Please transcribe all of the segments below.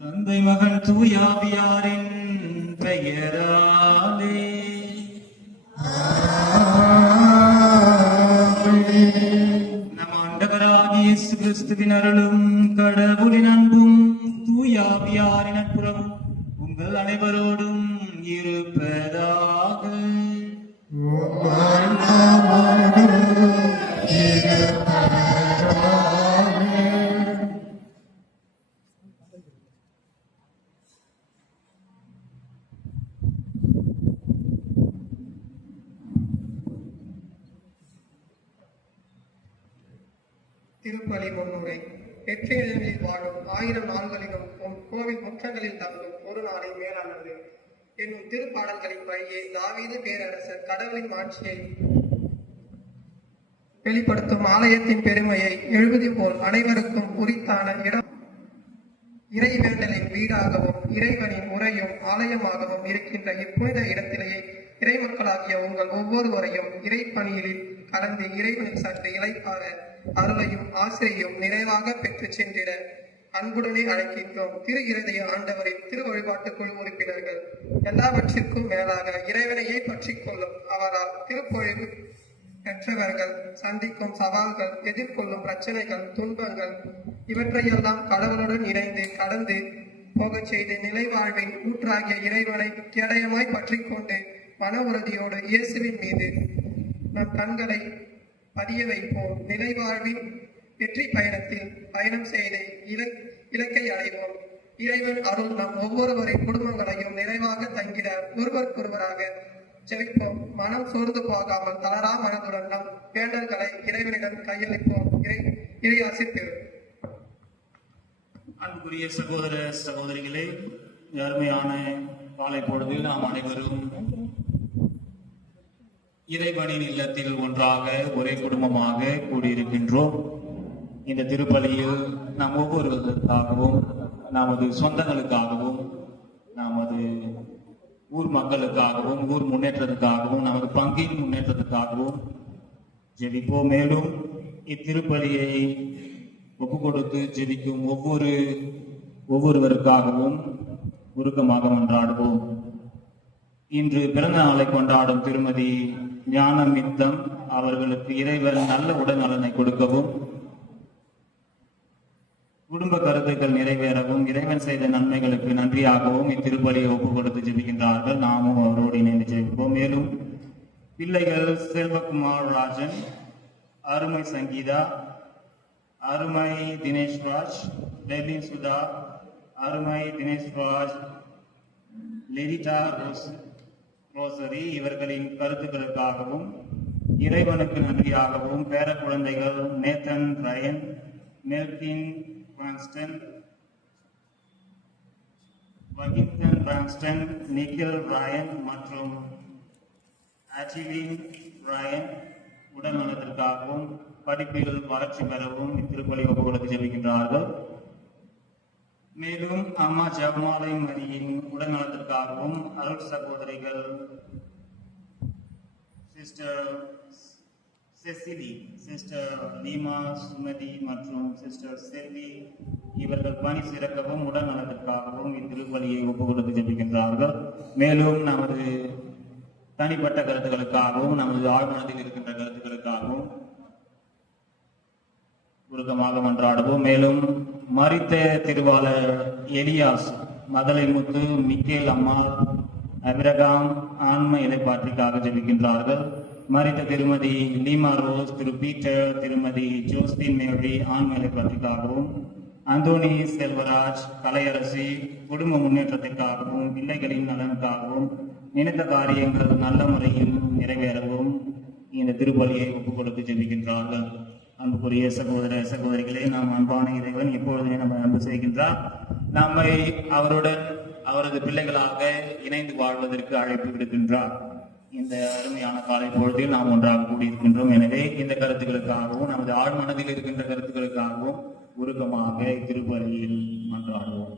தந்தை மகன் தூயாவியாரின் பெயராலே நம் ஆண்டவராகிய இயேசு கிறிஸ்துவின் அருளும் கடவுளின் அன்பும் தூயாவியாரின் நட்புறவும் உங்கள் அனைவரோடும் இருப்பதாக. திருப்பலி முன்னுரை. பெற்றேழில் வாழும் 1000 நாள்களிலும் கோவில் முற்றங்களில் தங்கும் ஒரு நாளை மேலானது என்னும் திருப்பாடல்களின் வழியே தாவீது பேரரசர் கடவுளின் ஆட்சியை வெளிப்படுத்தும் ஆலயத்தின் பெருமையை எழுபது போல் அனைவருக்கும் உரித்தான இடம் இறைவேண்டலின் வீடாகவும் இறைவனின் உரையும் ஆலயமாகவும் இருக்கின்ற இப்புனித இடத்திலேயே இறைமக்களாகிய உங்கள் ஒவ்வொருவரையும் இறைப்பணியில் கலந்து இறைவனின் சற்று இளைப்பார அருளையும் ஆசிரியையும் நிறைவாக பெற்று சென்றிட அன்புடனே அழைக்கின்றோம். திரு இருதய ஆண்டவரின் திரு வழிபாட்டு குழு உறுப்பினர்கள் எல்லாவற்றிற்கும் மேலாக இறைவனையே பற்றி கொள்ளும் அவரால் திருப்பொழிவு பெற்றவர்கள் சந்திக்கும் சவால்கள், எதிர்கொள்ளும் பிரச்சனைகள், துன்பங்கள் இவற்றையெல்லாம் கடவுளுடன் இணைந்து கடந்து போகச் செய்து நிலைவாழ்வின் ஊற்றாகிய இறைவனை கேடயமாய் பற்றி கொண்டு மன உறுதியோடு இயேசுவின் மீது நம் கண்களை பதிய வைப்போம். நிலைவாழ்வின் வெற்றி பயணத்தில் பயணம் செய்து இலக்கை அடைவோம். இறைவன் அருள் நம் ஒவ்வொருவரின் குடும்பங்களையும் நிறைவாக தங்கிட ஒருவருக்கொருவராக ஜெபிப்போம். மனம் சோர்ந்து போகாமல் தளரா மனதுடன் நம் வேண்டல்களை இறைவனிடம் கையளிப்போம். இறையாசி பெறும். அன்புக்குரிய சகோதர சகோதரிகளே, அருமையான காலை பொழுதில் நாம் அனைவரும் இறைவனின் இல்லத்தில் ஒன்றாக ஒரே குடும்பமாக கூடியிருக்கின்றோம். இந்த திருப்பலியில் நாம் ஒவ்வொருவருக்காகவும், நமது சொந்தங்களுக்காகவும், நமது ஊர் மக்களுக்காகவும், ஊர் முன்னேற்றத்துக்காகவும், நமது பங்கின் முன்னேற்றத்துக்காகவும் ஜெபிப்போம். மேலும் இத்திருப்பலியை ஒப்பு கொடுத்து ஜெபிக்கும் ஒவ்வொருவருக்காகவும் உருக்கமாக மன்றாடுவோம். இன்று பிறந்த நாளை கொண்டாடும் திருமதி ஞானமித்தம் அவர்களுக்கு இறைவன் நல்ல உடல் நலனை கொடுக்கவும், குடும்ப கருத்துக்கள் நிறைவேறவும், இறைவன் செய்த நன்மைகளுக்கு நன்றியாகவும் இத்திருப்பலியை ஒப்பு கொடுத்து ஜெபிக்கின்றார்கள். நாமும் அவரோடு இணைந்து ஜெபிப்போம். மேலும் பிள்ளைகள் செல்வகுமார் ராஜன், அருமை சங்கீதா, அருமை தினேஷ்ராஜ், டெபின் சுதா, அருமை தினேஷ்ராஜ், லெரிட்டா ரோசரி இவர்களின் கருத்துக்களுக்காகவும் இறைவனுக்கு நன்றியாகவும், பேர குழந்தைகள் Nathan Ryan, Melkin Branston, Washington Branston, Nikhil Rayan மற்றும் அச்சிலின் ராயன் உடல் நலத்திற்கு படிப்பில் வளர்ச்சி பெறவும் இத்திருப்பலி ஒப்புகளுக்கு ஜெபிக்கின்றார்கள். மேலும் அம்மா ஜெபமாலை மரியின் உடல்நலத்திற்காகவும் அருள் சகோதரிகள் sister Cecily, sister Lima, Sumathi மற்றும் சிஸ்டர் செல்வி இவர்கள் பணி சிறக்கவும் உடல் நலத்திற்காகவும் இத்திருப்பலியை ஒப்புகளுக்கு ஜெபிக்கின்றார்கள். மேலும் நமது தனிப்பட்ட கருத்துக்களுக்காகவும் நமது ஆழ்மனத்தில் இருக்கின்ற கருத்துக்களுக்காகவும் உருக்கமாக மன்றாடுவோம். மேலும் மரித்த திருவாளர் எலியாஸ், மதலை முத்து, மிக்கேல் அம்மாள், அபிரகாம் ஆன்ம இலைப்பாற்றிக்காக ஜெபிக்கின்றார்கள். மரித்த திருமதி லீமா ரோஸ், திரு பீட்டர், திருமதி ஜோஸ்பின் மேரி ஆன்ம இலைப்பாற்றிக்காகவும், அந்தோனி செல்வராஜ், கலையரசி குடும்ப முன்னேற்றத்திற்காகவும் பிள்ளைகளின் நலனுக்காகவும் நினைத்த காரியங்கள் நல்ல முறையில் நிறைவேறவும் இந்த திருப்பலியை ஒப்புக் கொடுத்து ஜெபிக்கின்றார்கள். அன்புக்குரிய சகோதர சகோதரிகளே, நாம் அன்பான இறைவன் எப்பொழுதுமே நம்ம அன்பு செய்கின்றார். நம்மை அவருடன் அவரது பிள்ளைகளாக இணைந்து வாழ்வதற்கு அழைப்பு விடுக்கின்றார். இந்த அருமையான காலை பொழுதில் நாம் ஒன்றாக கூடியிருக்கின்றோம். எனவே இந்த கருத்துக்களுக்காகவும் நமது ஆழ்மனதில் இருக்கின்ற கருத்துக்களுக்காகவும் உருக்கமாக திருப்பலியில் மன்றாடுவோம்.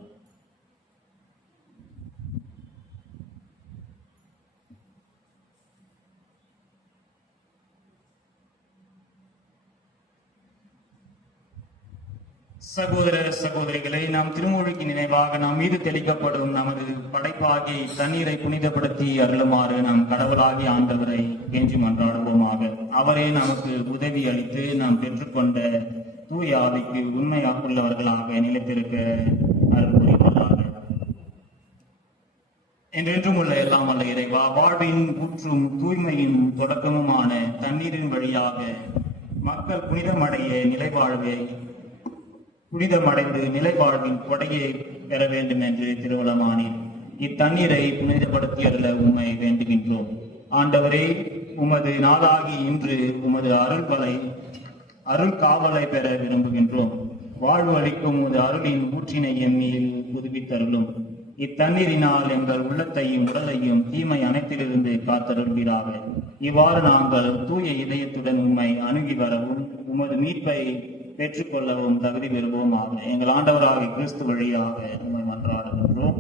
சகோதர சகோதரிகளை, நாம் திருமொழிக்கு நினைவாக நாம் மீது தெளிக்கப்படும் நமது படைப்பாகி தண்ணீரை புனிதப்படுத்தி அருளுமாறு நாம் கடவுளாகி ஆண்டவரை கெஞ்சி மன்றாடுவோமாக. அவரே நமக்கு உதவி அளித்து நாம் பெற்றுக்கொண்ட தூய ஆவிக்கு உண்மையாக உள்ளவர்களாக நிலைத்திருக்க அருள் புரிவதாக. என்றென்றும் உள்ள எல்லாம் வல்ல இறைவா, வாழ்வின் ஊற்றும் தூய்மையின் தொடக்கமுமான தண்ணீரின் வழியாக மக்கள் புனிதமடைந்து நிலை வாழ்வின் கொடையை பெற வேண்டும் என்று திருவுளமானீர். இத்தண்ணீரை புனிதப்படுத்தி அருள உம்மை வேண்டுகின்றோம். ஆண்டவரே, உமது நாளாகி இன்று உமது அருள் காவலை பெற விரும்புகின்றோம். வாழ்வு அளிக்கும் உமது அருளின் ஊற்றினை எம்மியில் புதுப்பித்தருளும். இத்தண்ணீரினால் எங்கள் உள்ளத்தையும் உடலையும் தீமை அனைத்திலிருந்து காத்தருள்வீராக. இவ்வாறு நாங்கள் தூய இதயத்துடன் உம்மை அணுகி வரவும் உமது மீட்பை பெற்றுக்கொள்ளவும் தகுதி பெறுவோம் ஆக. எங்கள் ஆண்டவராகிய கிறிஸ்து வழியாக உம்மை மன்றாடுகின்றோம்.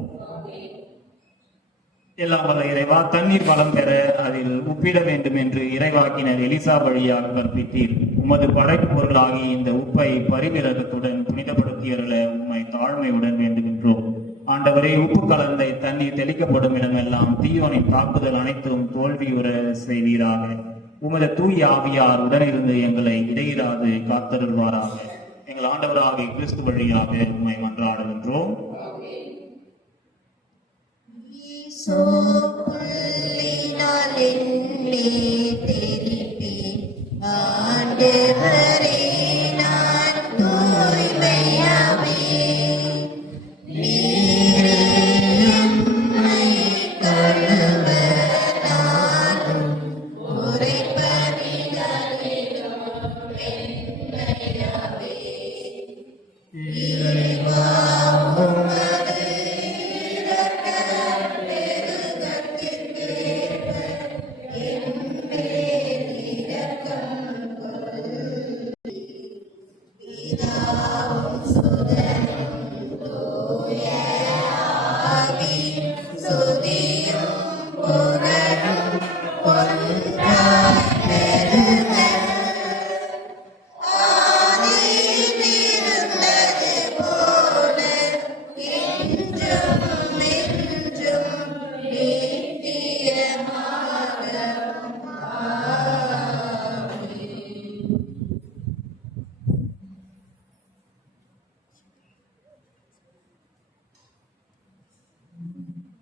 எல்லாம் வல்ல இறைவா, தண்ணீர் பலம் பெற அதில் உப்பிட வேண்டும் என்று இறைவாக்கினர் எலிசா வழியாக கற்பித்தீர். உமது படைப்பு பொருளாகி இந்த உப்பை பரிவிரகத்துடன் புனிதப்படுத்தியருள உம்மை தாழ்மையுடன் வேண்டுகின்றோம். ஆண்டவரே, உப்பு கலந்த தண்ணீர் தெளிக்கப்படும் இடமெல்லாம் தீயோனின் தாக்குதல் அனைத்தும் தோல்வியுற செய்வீராக. உமது தூய ஆவியார் உடனிருந்து எங்களை இடையிறாது காத்தருள்வாராக. எங்கள் ஆண்டவராகிய கிறிஸ்து வழியாக உம்மை மன்றாடுகின்றோம்.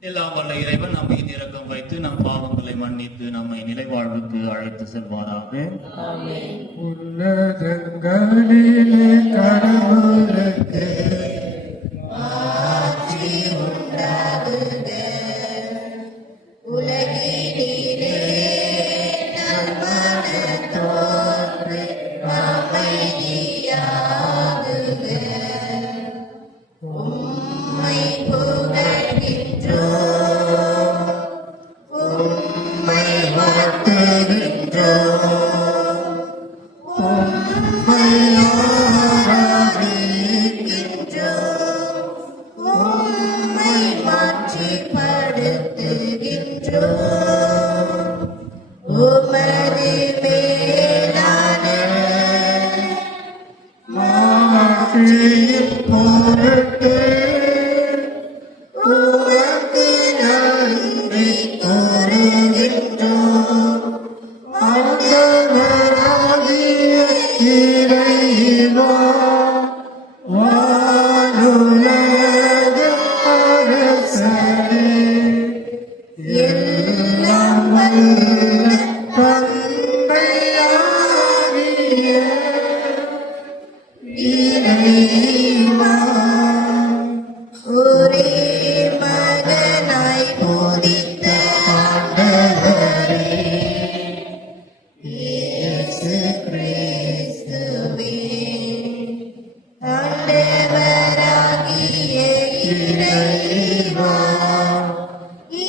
எல்லாம் வல்ல இறைவன் நம் மீது இரக்கம் வைத்து நம் பாவங்களை மன்னித்து நம்மை நிலைவாழ்வுக்கு அழைத்து செல்வாராக. உன்னதங்களிலே கடவுளுக்கு ஆட்சி உண்டாகுக. உலகினிலே நல்மனத்தோடு அமைதியாகுக. உம்மை புகழ்கின்றோம், உம்மை வாழ்த்துகின்றோம், உம்மை கிறிஸ்துவே ஆண்டவராகிய இறைவா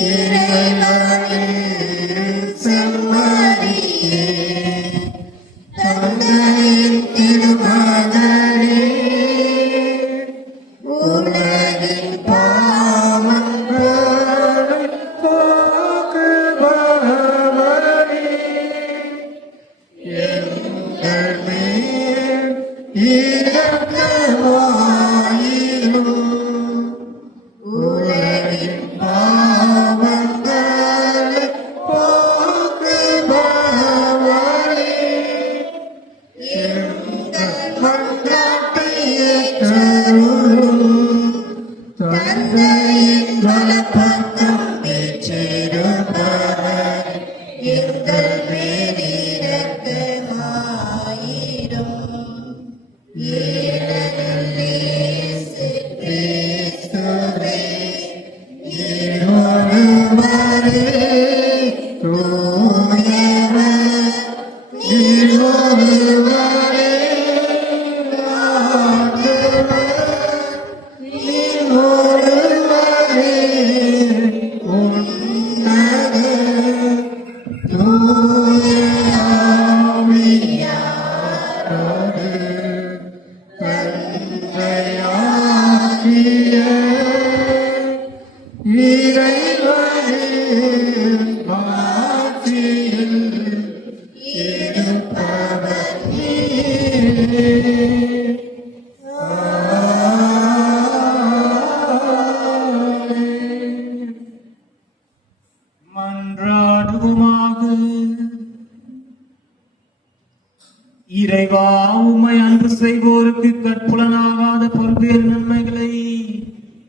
இறைவனின் செம்மறியே தந்தையின் திருமகனே உலகின் பாவங்களை போக்குபவரே எங்கள் மேல் இரக்கமாயிரும் உலகின் பாவங்களை போக்குபவரே எங்கள் மன்றாட்டை ஏற்றருளும் தந்தையின் வலப்பக்கம் வீற்றிருப்பவர் எங்கள் மேல் இரக்கமாயிரும் ஏனெனில் இயேசு கிறிஸ்துவே ஒருவரே தூயவர் ஒருவரே ஒருவரே உன்னத தூய ஆவியாரோடு தந்தையாகிய இறைவனின் ஆட்சியில் இருப்பவர் நீரே. மன்றாடுவோமாக. இறைவா, உம்மை அன்பு செய்வோருக்கு கற்புலனாகாத பல்வேறு நன்மைகளை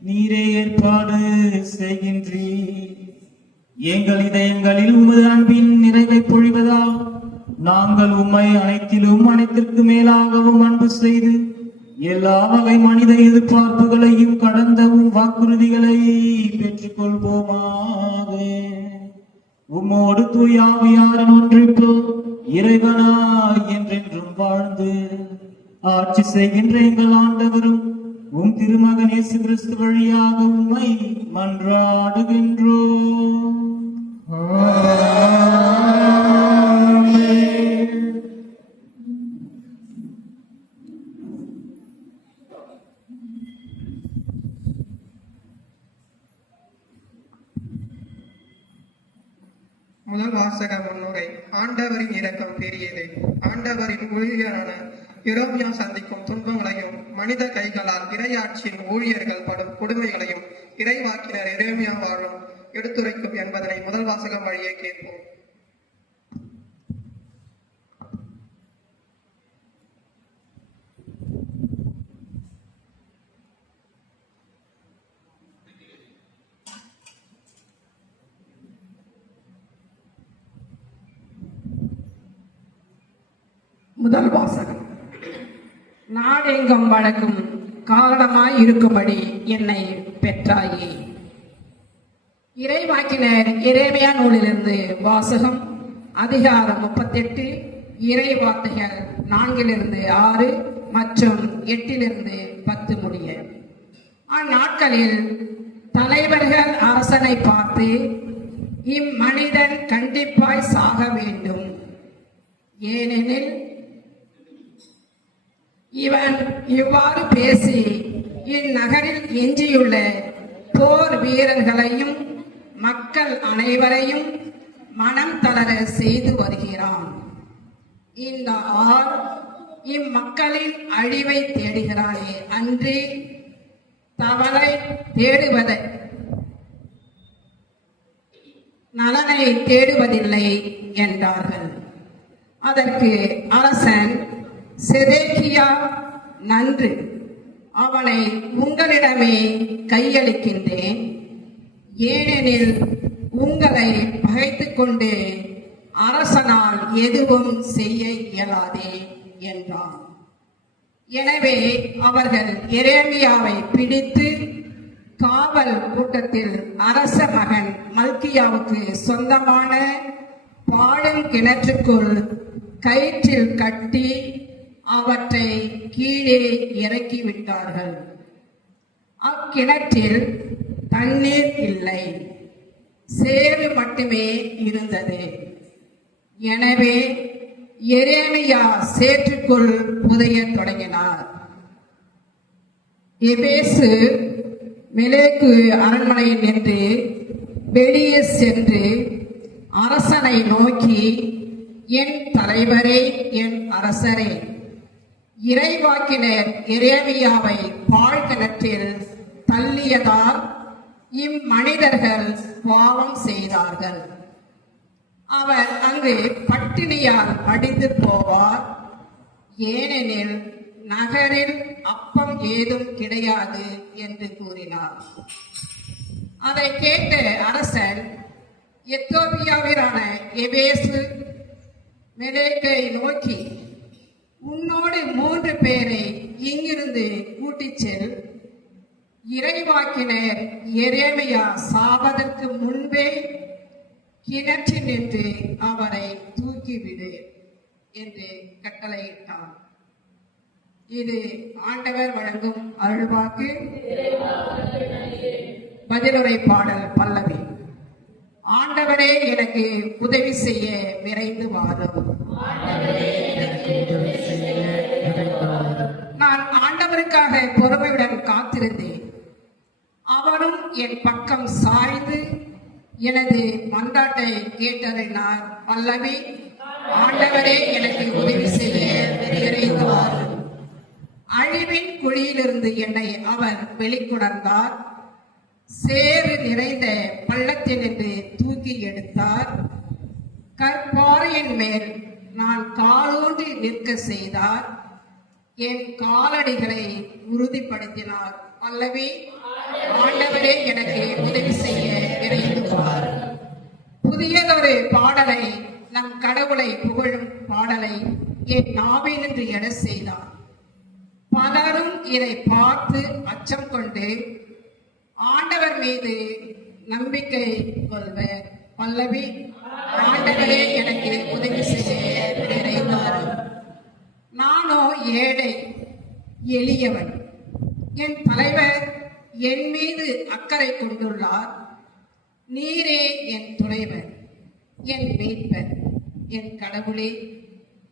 நீரே ஏற்பாடு செய்கின்றீர். எங்கள் இதயங்களில் உமது அன்பின் நிறைவை பொழிவதால் நாங்கள் உம்மை அனைத்திலும் அனைத்திற்கு மேலாகவும் அன்பு செய்து எல்லா வகை மனித எதிர்பார்ப்புகளையும் கடந்தவும் வாக்குறுதிகளை பெற்றுக் கொள்வோமாக. உம்மோடு தூயாவியாரன் ஒன்றிப்பு இறைவனாய் என்றென்றும் வாழ்ந்து ஆட்சி செய்கின்ற எங்கள் ஆண்டவரும் உம் திருமகன் இயேசு கிறிஸ்து வழியாக உம்மை மன்றாடுகின்றோம். முதல் வாசக முன்னுரை. ஆண்டவரின் இரக்கம் பெரியது. ஆண்டவரின் ஊழியரான எரேமியா சந்திக்கும் துன்பங்களையும் மனித கைகளால் இறையாட்சியின் ஊழியர்கள் படும் கொடுமைகளையும் இறைவாக்கினர் எரேமியா வாழும் எடுத்துரைக்கும் என்பதனை முதல் வாசகம் வழியே கேட்போம். முதல் வாசகம். நாடெங்கும் வழக்கும் காரணமாய் இருக்கும்படி என்னை பெற்றாயே. இறைவாக்கினர் எரேமியா நூலிலிருந்து வாசகம். அதிகாரம் 38, இறை வார்த்தைகள் 4-6 மற்றும் 8-10 முடிய. அந்நாட்களில் தலைவர்கள் அரசனை பார்த்து, இம்மனிதன் கண்டிப்பாய் சாக வேண்டும், ஏனெனில் இவன் இவ்வாறு பேசி இந்நகரில் எஞ்சியுள்ள போர் வீரர்களையும் மக்கள் அனைவரையும் மனம் தளர செய்து வருகிறான். இந்த ஆள் இம்மக்களின் அழிவை தேடுகிறானே அன்றி தவளை தேடுவத நலனை தேடுவதில்லை என்றார்கள். அதற்கு அரசன், செதேக்கியா, நன்று, அவனை உங்களிடமே கையளிக்கின்றேன், ஏனெனில் உங்களை பகைத்துக் கொண்டு அரசனால் எதுவும் செய்ய இயலாதே என்றான். எனவே அவர்கள் எரேமியாவை பிடித்து காவல் கூட்டத்தில் அரச மகன் மல்கியாவுக்கு சொந்தமான பாழும் கிணற்றுக்குள் கயிற்றில் கட்டி அவற்றை கீழே இறக்கிவிட்டார்கள். அக்கிணற்றில் தண்ணீர் இல்லை, சேறு மட்டுமே இருந்தது. எனவே எரேமியா சேற்றுக்குள் புதையத் தொடங்கினார். எபேசு மெலேக்கு அரண்மனையில் நின்று வெளியே சென்று அரசனை நோக்கி, என் தலைவரே, என் அரசரே, இறைவாக்கினர் எரேமியாவை பாழ்கிணற்றில் தள்ளியதால் இம்மனிதர்கள் பாவம் செய்தார்கள். அவர் அங்கு பட்டினியால் மடிந்து போவார், ஏனெனில் நகரில் அப்பம் ஏதும் கிடையாது என்று கூறினார். அதை கேட்ட அரசன் எத்தோப்பியாவிலான எபேசு மெலேக்கை நோக்கி, உன்னோடு 3 பேரை இங்கிருந்து கூட்டிச் செல், இறைவாக்கினர் எரேமியா சாவதற்கு முன்பே கிணற்றில் நின்று அவரை தூக்கிவிடு என்று கட்டளையிட்டார். இது ஆண்டவர் வழங்கும் அருள்வாக்கு. பதிலுரை பாடல் பல்லவி. ஆண்டவரே, எனக்கு உதவி செய்ய விரைந்து வாரும். நான் ஆண்டவருக்காக பொறுமையுடன் காத்திருந்தேன். அவரும் என் பக்கம் சாய்ந்து எனது மன்றாட்டை கேட்டறினார். பல்லவி. ஆண்டவரே, எனக்கு உதவி செய்ய விரைந்து வாரும். அழிவின் குழியிலிருந்து என்னை அவர் வெளிக்கொணர்ந்தார். சேறு நிறைந்த பள்ளத்தினின்று தூக்கி எடுத்தார். கற்பாறையின் மேல் நான் காலூன்றி நிற்க செய்தார். என் காலடிகளை உறுதிப்படுத்தினார். பல்லவி. ஆண்டவரே, எனக்கு உதவி செய்ய விரைந்து வாரும். புதியதொரு பாடலை, நம் கடவுளை புகழும் பாடலை என் நாவினின்று எழ செய்தார். பலரும் இதை பார்த்து அச்சம் கொண்டு ஆண்டவர் மீது நம்பிக்கை கொள்வர். பல்லவி. ஆண்டவரே, எனக்கு உதவி செய்ய விரைந்து வாரும். நானோ ஏழை எளியவன். என் தலைவர் என் மீது அக்கறை கொண்டுள்ளார். நீரே என் துணைவர், என் மீட்பர், என் கடவுளே,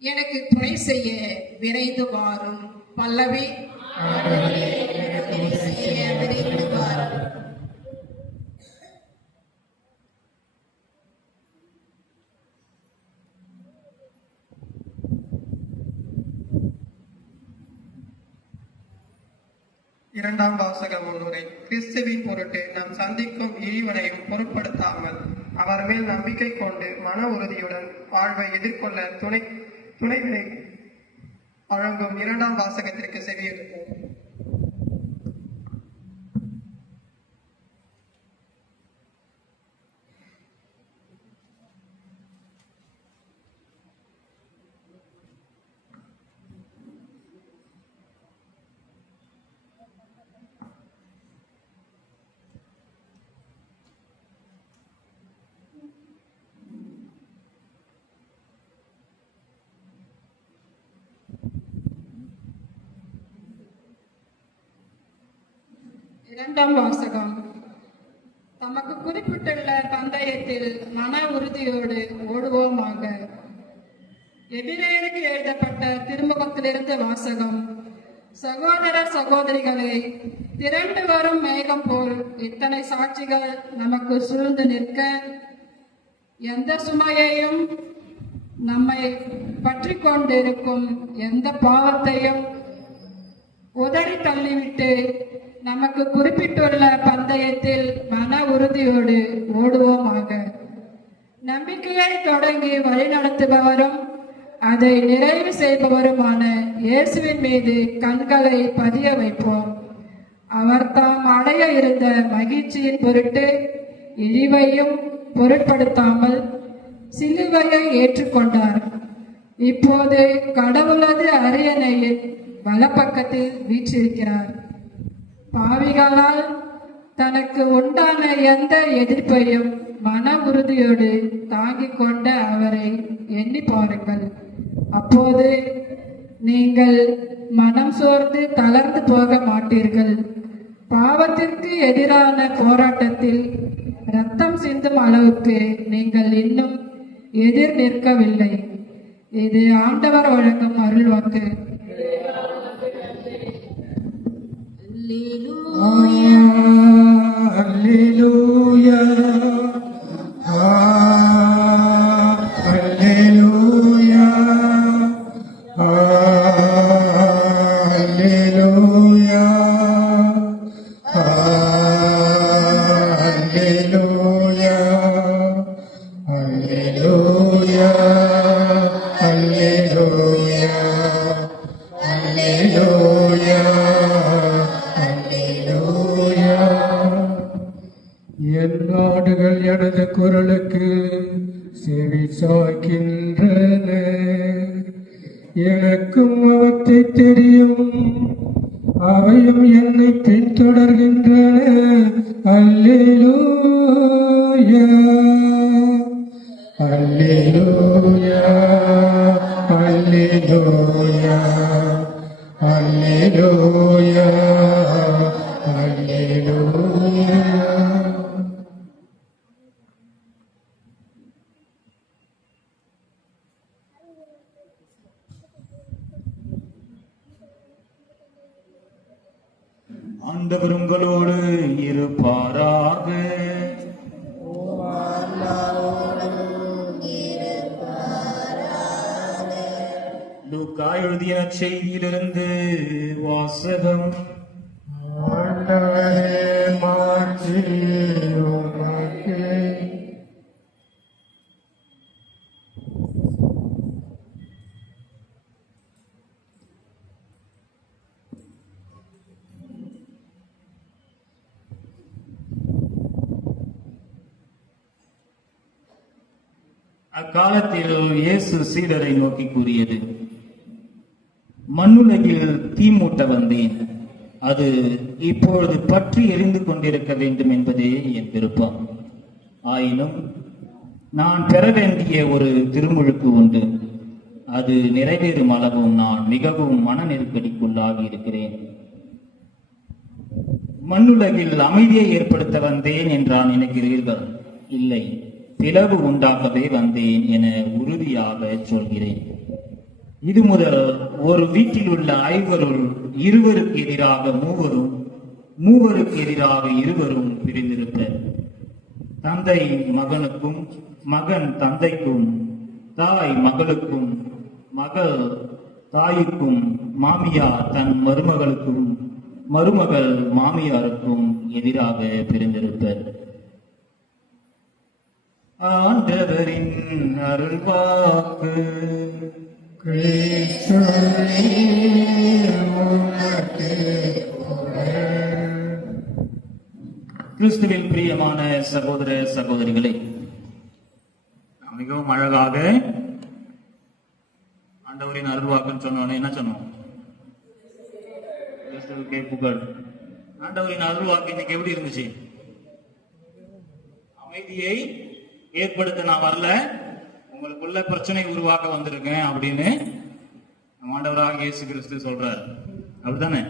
எனக்கு துணை செய்ய விரைந்து வாரும். பல்லவி. விரைந்து வாரும். இரண்டாம் வாசக முன்னுரை. கிறிஸ்துவின் பொருட்டு நாம் சந்திக்கும் இழிவனையும் பொருட்படுத்தாமல் அவர் மேல் நம்பிக்கை கொண்டு மன உறுதியுடன் வாழ்வை எதிர்கொள்ள துணைவினை வழங்கும் இரண்டாம் வாசகத்திற்கு செவியெடுப்போம். இரண்டாம் வாசகம். தமக்கு குறிப்பிட்டுள்ள பந்தயத்தில் மன உறுதியோடு ஓடுவோமாக. எபிரேயருக்கு எழுதப்பட்ட திருமுகத்திலிருந்து வாசகம். சகோதர சகோதரிகளை, திரண்டு வரும் மேகம் போல் இத்தனை சாட்சிகள் நமக்கு சூழ்ந்து நிற்க, எந்த சுமையையும் நம்மை பற்றி கொண்டிருக்கும் எந்த பாவத்தையும் உதறி தள்ளிவிட்டு நமக்கு குறிப்பிட்டுள்ள பந்தயத்தில் மன உறுதியோடு ஓடுவோமாக. நம்பிக்கையை தொடங்கி வழிநடத்துபவரும் அதை நிறைவு செய்பவருமான இயேசுவின் மீது கண்களை பதிய வைப்போம். அவர் தாம் அடைய இருந்த மகிழ்ச்சியின் பொருட்டு இழிவையும் பொருட்படுத்தாமல் சிலுவையை ஏற்றுக்கொண்டார். இப்போது கடவுளது அரியணையின் வலப்பக்கத்தில் வீற்றிருக்கிறார். பாவிகளால் தனக்கு உண்டான எந்த எதிர்ப்பையும் மன உறுதியோடு தாங்கிக் கொண்ட அவரை எண்ணி பாருங்கள். அப்போது நீங்கள் மனம் சோர்ந்து தளர்ந்து போக மாட்டீர்கள். பாவத்திற்கு எதிரான போராட்டத்தில் ரத்தம் சிந்தும் அளவுக்கு நீங்கள் இன்னும் எதிர் நிற்கவில்லை. இது ஆண்டவர் வழங்கும் அருள்வாக்கு. Hallelujah. Hallelujah. Hallelujah. Hallelujah. Hallelujah. Hallelujah. Hallelujah. Hallelujah. என் நாடுகள் எனது குரலுக்கு செவி சாய்க்கின்றன. எனக்கும் அவற்றை தெரியும், அவையும் என்னை பின்தொடர்கின்றன. அல்லேலூயா, அல்லேலூயா, அல்லேலூயா, அல்லேலூயா, அல்லேலூயா. ஆண்டவர் உங்களோடு இருப்பாராக. லூக்கா எழுதிய செய்தியிலிருந்து வாசகம். ஆண்டவரே, மாட்சி உமக்கே. அக்காலத்தில் இயேசு சீடரை நோக்கி கூறியது, மண்ணுலகில் தீ மூட்ட வந்தேன், அது இப்பொழுது பற்றி எரிந்து கொண்டிருக்க வேண்டும் என்பதே என் விருப்பம். ஆயினும் நான் பெற வேண்டிய ஒரு திருமுழுக்கு உண்டு. அது நிறைவேறும் அளவும் நான் மிகவும் மன நெருக்கடிக்குள்ளாகி இருக்கிறேன். மண்ணுலகில் அமைதியை ஏற்படுத்த வந்தேன் என்றான் நினைக்கிறீர்கள்? இல்லை, பிளவு உண்டாக்கவே வந்தேன் என உறுதியாக சொல்கிறேன். இது முதல் ஒரு வீட்டில் உள்ள 5 இருவருக்கு எதிராக மூவரும், மூவருக்கு எதிராக இருவரும் பிரிந்திருப்பர். தந்தை மகனுக்கும், மகன் தந்தைக்கும், தாய் மகளுக்கும், மகள் தாய்க்கும், மாமியார் தன் மருமகளுக்கும், மருமகள் மாமியாருக்கும் எதிராக பிரிந்திருப்பர். ஆண்டவரின் அருள்வாக்கு. கிறிஸ்துவே, உமக்கு புகழ். கிறிஸ்துவில் பிரியமான சகோதர சகோதரிகளே, மிகவும் அழகாக ஆண்டவரின் அருள்வாக்குன்னு சொன்னோன்னே என்ன சொன்னோம்? கிறிஸ்துவுக்கே புகழ். ஆண்டவரின் அருள்வாக்கு இன்னைக்கு எப்படி இருந்துச்சு? அமைதியை ஏற்படுத்த நான் வரல, உங்களுக்குள்ள பிரச்சனை உருவாக்க வந்திருக்கேன் அப்படின்னு ஆண்டவராக இயேசு கிறிஸ்து சொல்றார். அப்படித்தானே?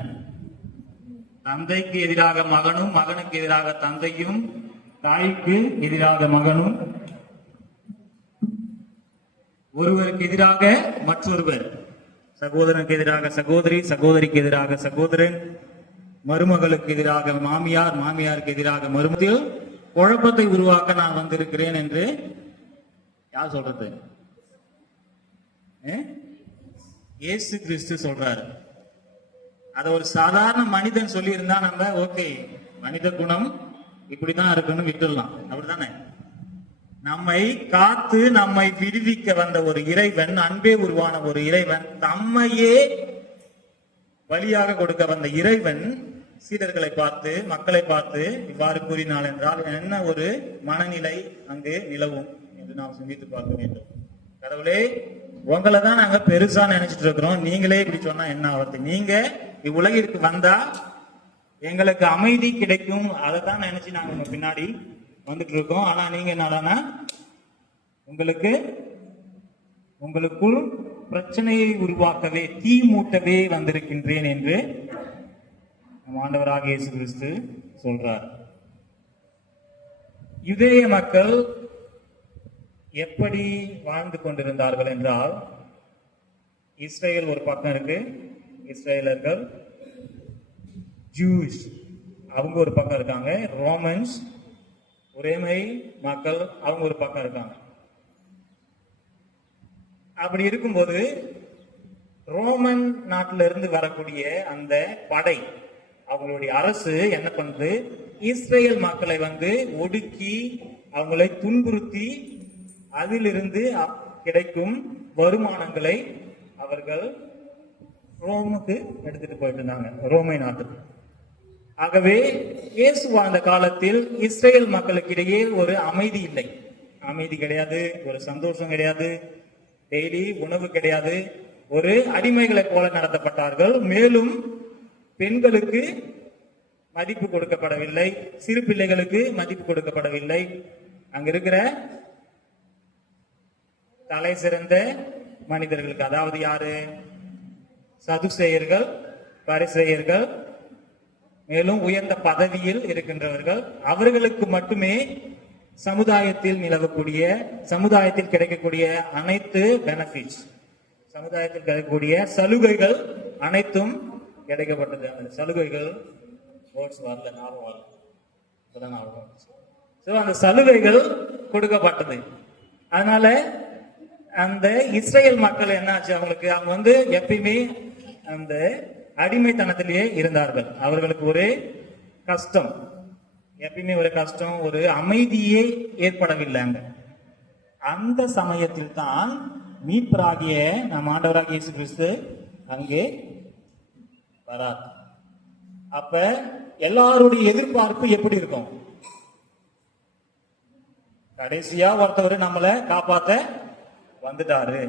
தந்தைக்கு எதிராக மகனும், மகனுக்கு எதிராக தந்தையும், தாய்க்கு எதிராக மகனும், ஒருவருக்கு எதிராக மற்றொருவர், சகோதரனுக்கு எதிராக சகோதரி, சகோதரிக்கு எதிராக சகோதரன், மருமகளுக்கு எதிராக மாமியார், மாமியாருக்கு எதிராக மருமகள், குழப்பத்தை உருவாக்க நான் வந்திருக்கிறேன் என்று யார் சொல்றது? இயேசு கிறிஸ்து சொல்றாரு. அத ஒரு சாதாரண மனிதன் சொல்லி இருந்தா நம்ம ஓகே, மனித குணம் இப்படிதான் இருக்குன்னு விட்டுடலாம். அப்படித்தானே? நம்மை காத்து நம்மை விடுவிக்க வந்த ஒரு இறைவன், அன்பே உருவான ஒரு இறைவன், தம்மையே பலியாக கொடுக்க வந்த இறைவன் சீடர்களை பார்த்து, மக்களை பார்த்து இவ்வாறு கூறினாள் என்றால் என்ன ஒரு மனநிலை அங்கு நிலவும் என்று நாம் சிந்தித்து பார்க்க வேண்டும். கடவுளே, உங்களை தான் நாங்க பெருசா நினைச்சிட்டு இருக்கிறோம், நீங்களே இப்படி சொன்னா என்ன ஆகுது? நீங்க இவ்வுலகிற்கு வந்தா எங்களுக்கு அமைதி கிடைக்கும், அதை தான் நினைச்சு நாங்க உங்க பின்னாடி வந்துட்டு இருக்கோம். ஆனா நீங்க என்னடானா உங்களுக்குள் பிரச்சனையை உருவாக்கவே, தீ மூட்டவே வந்திருக்கின்றேன் என்று நம் ஆண்டவராகிய இயேசு கிறிஸ்து சொல்றார். யூதேய மக்கள் எப்படி வாழ்ந்து கொண்டிருந்தார்கள் என்றால், இஸ்ரேல் ஒரு பக்கம் இருக்கு, இஸ்ரேலர்கள், ஜூஸ் அவங்க ஒரு பக்கம் இருக்காங்க, ரோமன்ஸ் உரைமை மக்கள் அவங்க ஒரு பக்கம் இருக்காங்க. அப்படி இருக்கும்போது ரோமன் நாட்டில இருந்து வரக்கூடிய அந்த படை, அவங்களுடைய அரசு என்ன பண்ணுது, இஸ்ரேல் மக்களை ஒடுக்கி அவங்களை துன்புறுத்தி அதிலிருந்து கிடைக்கும் வருமானங்களை அவர்கள் ரோமுக்கு எடுத்துட்டு போயிட்டு இருந்தாங்க, ரோமை நாட்டுக்கு. ஆகவே இயேசு வாழ்ந்த காலத்தில் இஸ்ரேல் மக்களுக்கிடையே ஒரு அமைதி இல்லை, அமைதி கிடையாது, ஒரு சந்தோஷம் கிடையாது, டெய்லி உணவு கிடையாது, ஒரு அடிமைகளை போல நடத்தப்பட்டார்கள். மேலும் பெண்களுக்கு மதிப்பு கொடுக்கப்படவில்லை, சிறு பிள்ளைகளுக்கு மதிப்பு கொடுக்கப்படவில்லை. அங்க இருக்கிற தலை சிறந்த மனிதர்களுக்கு, அதாவது யாரு, சதுசேயர்கள், பரிசேயர்கள், மேலும் உயர்ந்த பதவியில் இருக்கின்றவர்கள், அவர்களுக்கு மட்டுமே சமுதாயத்தில் நிலவக்கூடிய, சமுதாயத்தில் கிடைக்கக்கூடிய அனைத்து பெனிஃபிட்ஸ், சமுதாயத்தில் கிடைக்கக்கூடிய சலுகைகள் அனைத்தும் கிடைக்கப்பட்டது. அந்த சலுகைகள் வரல, ஞாபகம் வரல, இப்பதான் ஞாபகம். சோ அந்த சலுகைகள் கொடுக்கப்பட்டது. அதனால அந்த இஸ்ரேல் மக்கள் என்னாச்சு, அவங்க எப்பயுமே அந்த அடிமைத்தனத்திலேயே இருந்தார்கள். அவர்களுக்கு ஒரு கஷ்டம், எப்பயுமே ஒரு கஷ்டம், ஒரு அமைதியே ஏற்படவில்லை அங்க. அந்த சமயத்தில் தான் மீட்பராகிய நம் ஆண்டவராகிய இயேசு கிறிஸ்து அங்கே வரார். அப்ப எல்லாருடைய எதிர்பார்ப்பு எப்படி இருக்கும், கடைசியா ஒருத்தவர் நம்மளை காப்பாத்த வந்துட்டாரு,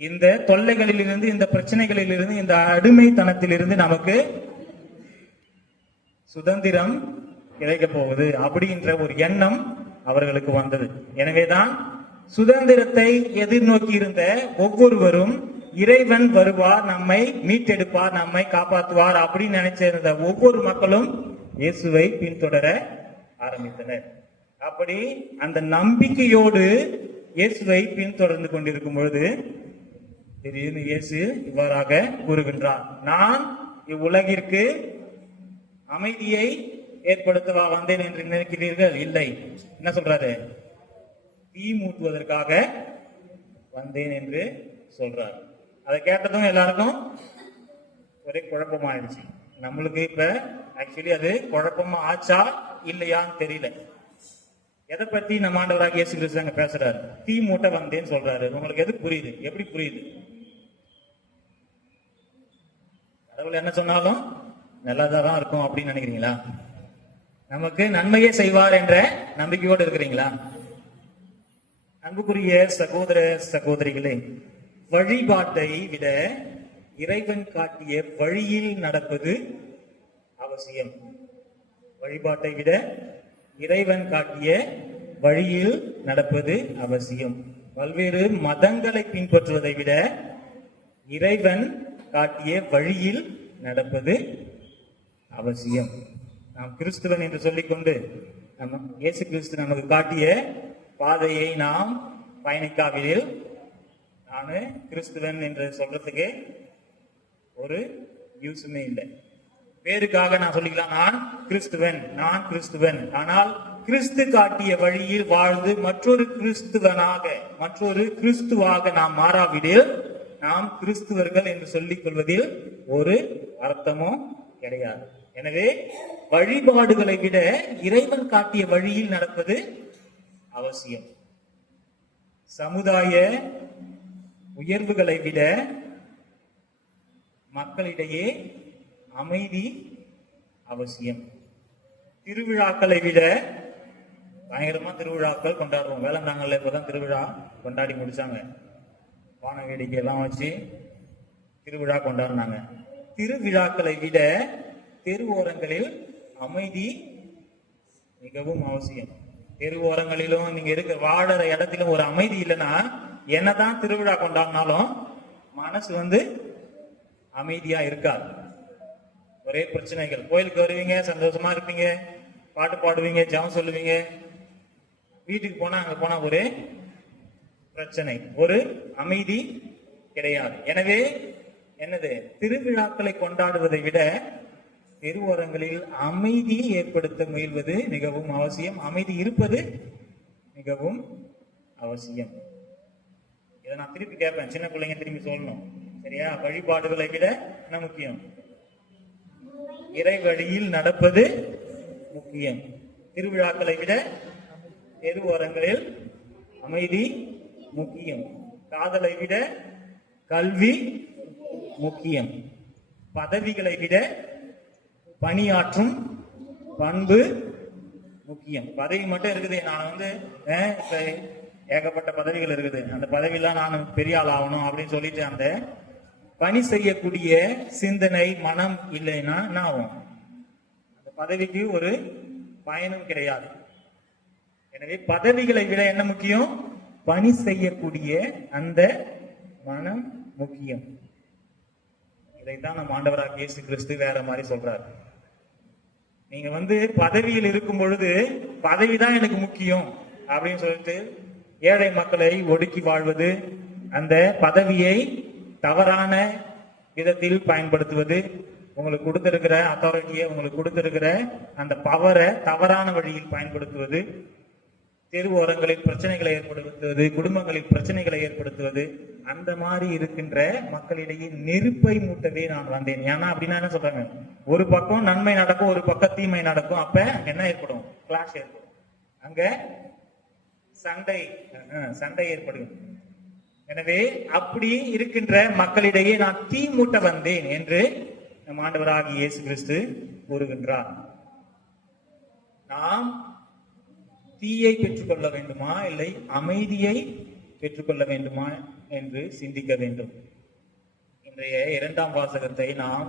இந்த தொல்லைகளிலிருந்து, இந்த பிரச்சனைகளிலிருந்து, இந்த அடிமைத்தனத்திலிருந்து நமக்கு சுதந்திரம் கிடைக்க போகுது அப்படின்ற ஒரு எண்ணம் அவர்களுக்கு வந்தது. எனவேதான் சுதந்திரத்தை எதிர்நோக்கி இருந்த ஒவ்வொருவரும் இறைவன் வருவார், நம்மை மீட்டெடுப்பார், நம்மை காப்பாற்றுவார் அப்படின்னு நினைச்சிருந்த ஒவ்வொரு மக்களும் இயேசுவை பின்தொடர ஆரம்பித்தனர். அப்படி அந்த நம்பிக்கையோடு இயேசுவை பின்தொடர்ந்து கொண்டிருக்கும் பொழுது திடீர்னு இயேசு இவ்வாறாக கூறுகின்றார், நான் இவ்வுலகிற்கு அமைதியை ஏற்படுத்தவா வந்தேன் என்று நினைக்கிறீர்கள்? இல்லை. என்ன சொல்றாரு? தீ மூட்டுவதற்காக வந்தேன் என்று சொல்றாரு. அதை கேட்டதும் எல்லாருக்கும் ஒரே குழப்பமாயிடுச்சு. நம்மளுக்கு இப்ப ஆக்சுவலி அது குழப்பமா ஆச்சா இல்லையான்னு தெரியல. எதை பத்தி நம்ம ஆண்டவராக இயேசு கிறிஸ்து அங்க பேசுறாரு? தீ மூட்டை வந்தேன்னு சொல்றாரு. உங்களுக்கு எது புரியுது? எப்படி புரியுது? கடவுள் என்ன சொன்னாலும் நல்லதாதான் இருக்கும் அப்படின்னு நினைக்கிறீங்களா? நமக்கு நன்மையே செய்வார் என்ற நம்பிக்கையோடு இருக்கிறீங்களா? அன்புக்குரிய சகோதர சகோதரிகளே, வழிபாட்டை விட இறைவன் காட்டிய வழியில் நடப்பது அவசியம். வழிபாட்டை விட இறைவன் காட்டிய வழியில் நடப்பது அவசியம். பல்வேறு மதங்களை பின்பற்றுவதை விட இறைவன் காட்டிய வழியில் நடப்பது அவசியம். நாம் கிறிஸ்துவன் என்று சொல்லிக்கொண்டு இயேசு கிறிஸ்து நமக்கு காட்டிய பாதையை நாம் பயணிக்காவிடில் நானு கிறிஸ்துவன் என்று சொல்றதுக்கு ஒரு யூஸுமே இல்லை. பேருக்காக நான் சொல்லிக்கலாம், நான் கிறிஸ்துவன். ஆனால் கிறிஸ்து காட்டிய வழியில் வாழ்ந்து மற்றொரு கிறிஸ்துவாக நாம் மாறாவிடில் நாம் கிறிஸ்துவர்கள் என்று சொல்லிக் கொள்வதில் ஒரு அர்த்தமும் கிடையாது. எனவே வழிபாடுகளை விட இறைவன் காட்டிய வழியில் நடப்பது அவசியம். சமுதாய உயர்வுகளை விட மக்களிடையே அமைதி அவசியம். திருவிழாக்களை விட பயங்கரமா திருவிழாக்கள் கொண்டாடுவோம். வேளாங்கல்ல இப்பதான் திருவிழா கொண்டாடி முடிச்சாங்க. வான வேடிக்கை எல்லாம் வச்சு திருவிழா கொண்டாடினாங்க. திருவிழாக்களை விட தெருவோரங்களில் அமைதி மிகவும் அவசியம். தெரு ஓரங்களிலும் நீங்க வாழற இடத்திலும் ஒரு அமைதி இல்லைன்னா என்னதான் திருவிழா கொண்டாடினாலும் மனசு அமைதியா இருக்காது. ஒரே பிரச்சனைகள். கோயிலுக்கு வருவீங்க, சந்தோஷமா இருப்பீங்க, பாட்டு பாடுவீங்க, ஜெபம் சொல்லுவீங்க. வீட்டுக்கு போனா அங்க போனா ஒரு பிரச்சனை, ஒரு அமைதி கிடையாது. எனவே என்னது, திருவிழாக்களை கொண்டாடுவதை விட தெருவோரங்களில் அமைதியை ஏற்படுத்த முயல்வது மிகவும் அவசியம். அமைதி இருப்பது மிகவும் அவசியம். இதை நான் திருப்பி கேட்பேன், சின்ன பிள்ளைங்க திரும்பி சொல்லணும், சரியா? வழிபாடுகளை விட என்ன முக்கியம்? இறை வழியில் நடப்பது முக்கியம். திருவிழாக்களை விட தெருவோரங்களில் அமைதி முக்கியம். காதலை விட கல்வி முக்கியம். பதவிகளை விட பணியாற்றும் பண்பு முக்கியம். பதவி மட்டும் இருக்குது, நான் இப்ப ஏகப்பட்ட பதவிகள் இருக்குது, அந்த பதவியெல்லாம் நான் பெரிய ஆள் ஆகணும் அப்படின்னு சொல்லிட்டு அந்த பணி செய்யக்கூடிய சிந்தனை மனம் இல்லைன்னா என்ன ஆகும்? அந்த பதவிக்கு ஒரு பயனும் கிடையாது. எனவே பதவிகளை விட என்ன முக்கியம்? பணி செய்யக்கூடிய அந்த மனம் முக்கியம். இதைத்தான் நம் ஆண்டவராகிய இயேசு கிறிஸ்து வேற மாதிரி சொல்றாரு. நீங்க பதவியில் இருக்கும் பொழுது பதவிதான் எனக்கு முக்கியம் அப்படின்னு சொல்லிட்டு ஏழை மக்களை ஒடுக்கி வாழ்வது, அந்த பதவியை தவறான விதத்தில் பயன்படுத்துவது, உங்களுக்கு கொடுத்திருக்கிற அத்தாரிட்டியை, உங்களுக்கு கொடுத்திருக்கிற அந்த பவரை தவறான வழியில் பயன்படுத்துவது, தெரு ஓரங்களில் பிரச்சனைகளை ஏற்படுத்துவது, குடும்பங்களில் பிரச்சனைகளை ஏற்படுத்துவது, அந்த மாதிரி இருக்கின்ற மக்களிடையே நெருப்பை மூட்டவே நான் வந்தேன். ஏன்னா அப்படின்னா என்ன சொல்றாங்க, ஒரு பக்கம் நன்மை நடக்கும், ஒரு பக்கம் தீமை நடக்கும். அப்ப என்ன ஏற்படும்? கிளாஷ் ஏற்படும். அங்க சண்டை ஏற்படும். எனவே அப்படி இருக்கின்ற மக்களிடையே நான் தீ மூட்ட வந்தேன் என்று நம் ஆண்டவராகிய இயேசு கிறிஸ்து கூறுகின்றார். நாம் தீயை பெற்றுக்கொள்ள வேண்டுமா இல்லை அமைதியை பெற்றுக்கொள்ள வேண்டுமா என்று சிந்திக்க வேண்டும். இன்றைய 2ஆம் வாசகத்தை நாம்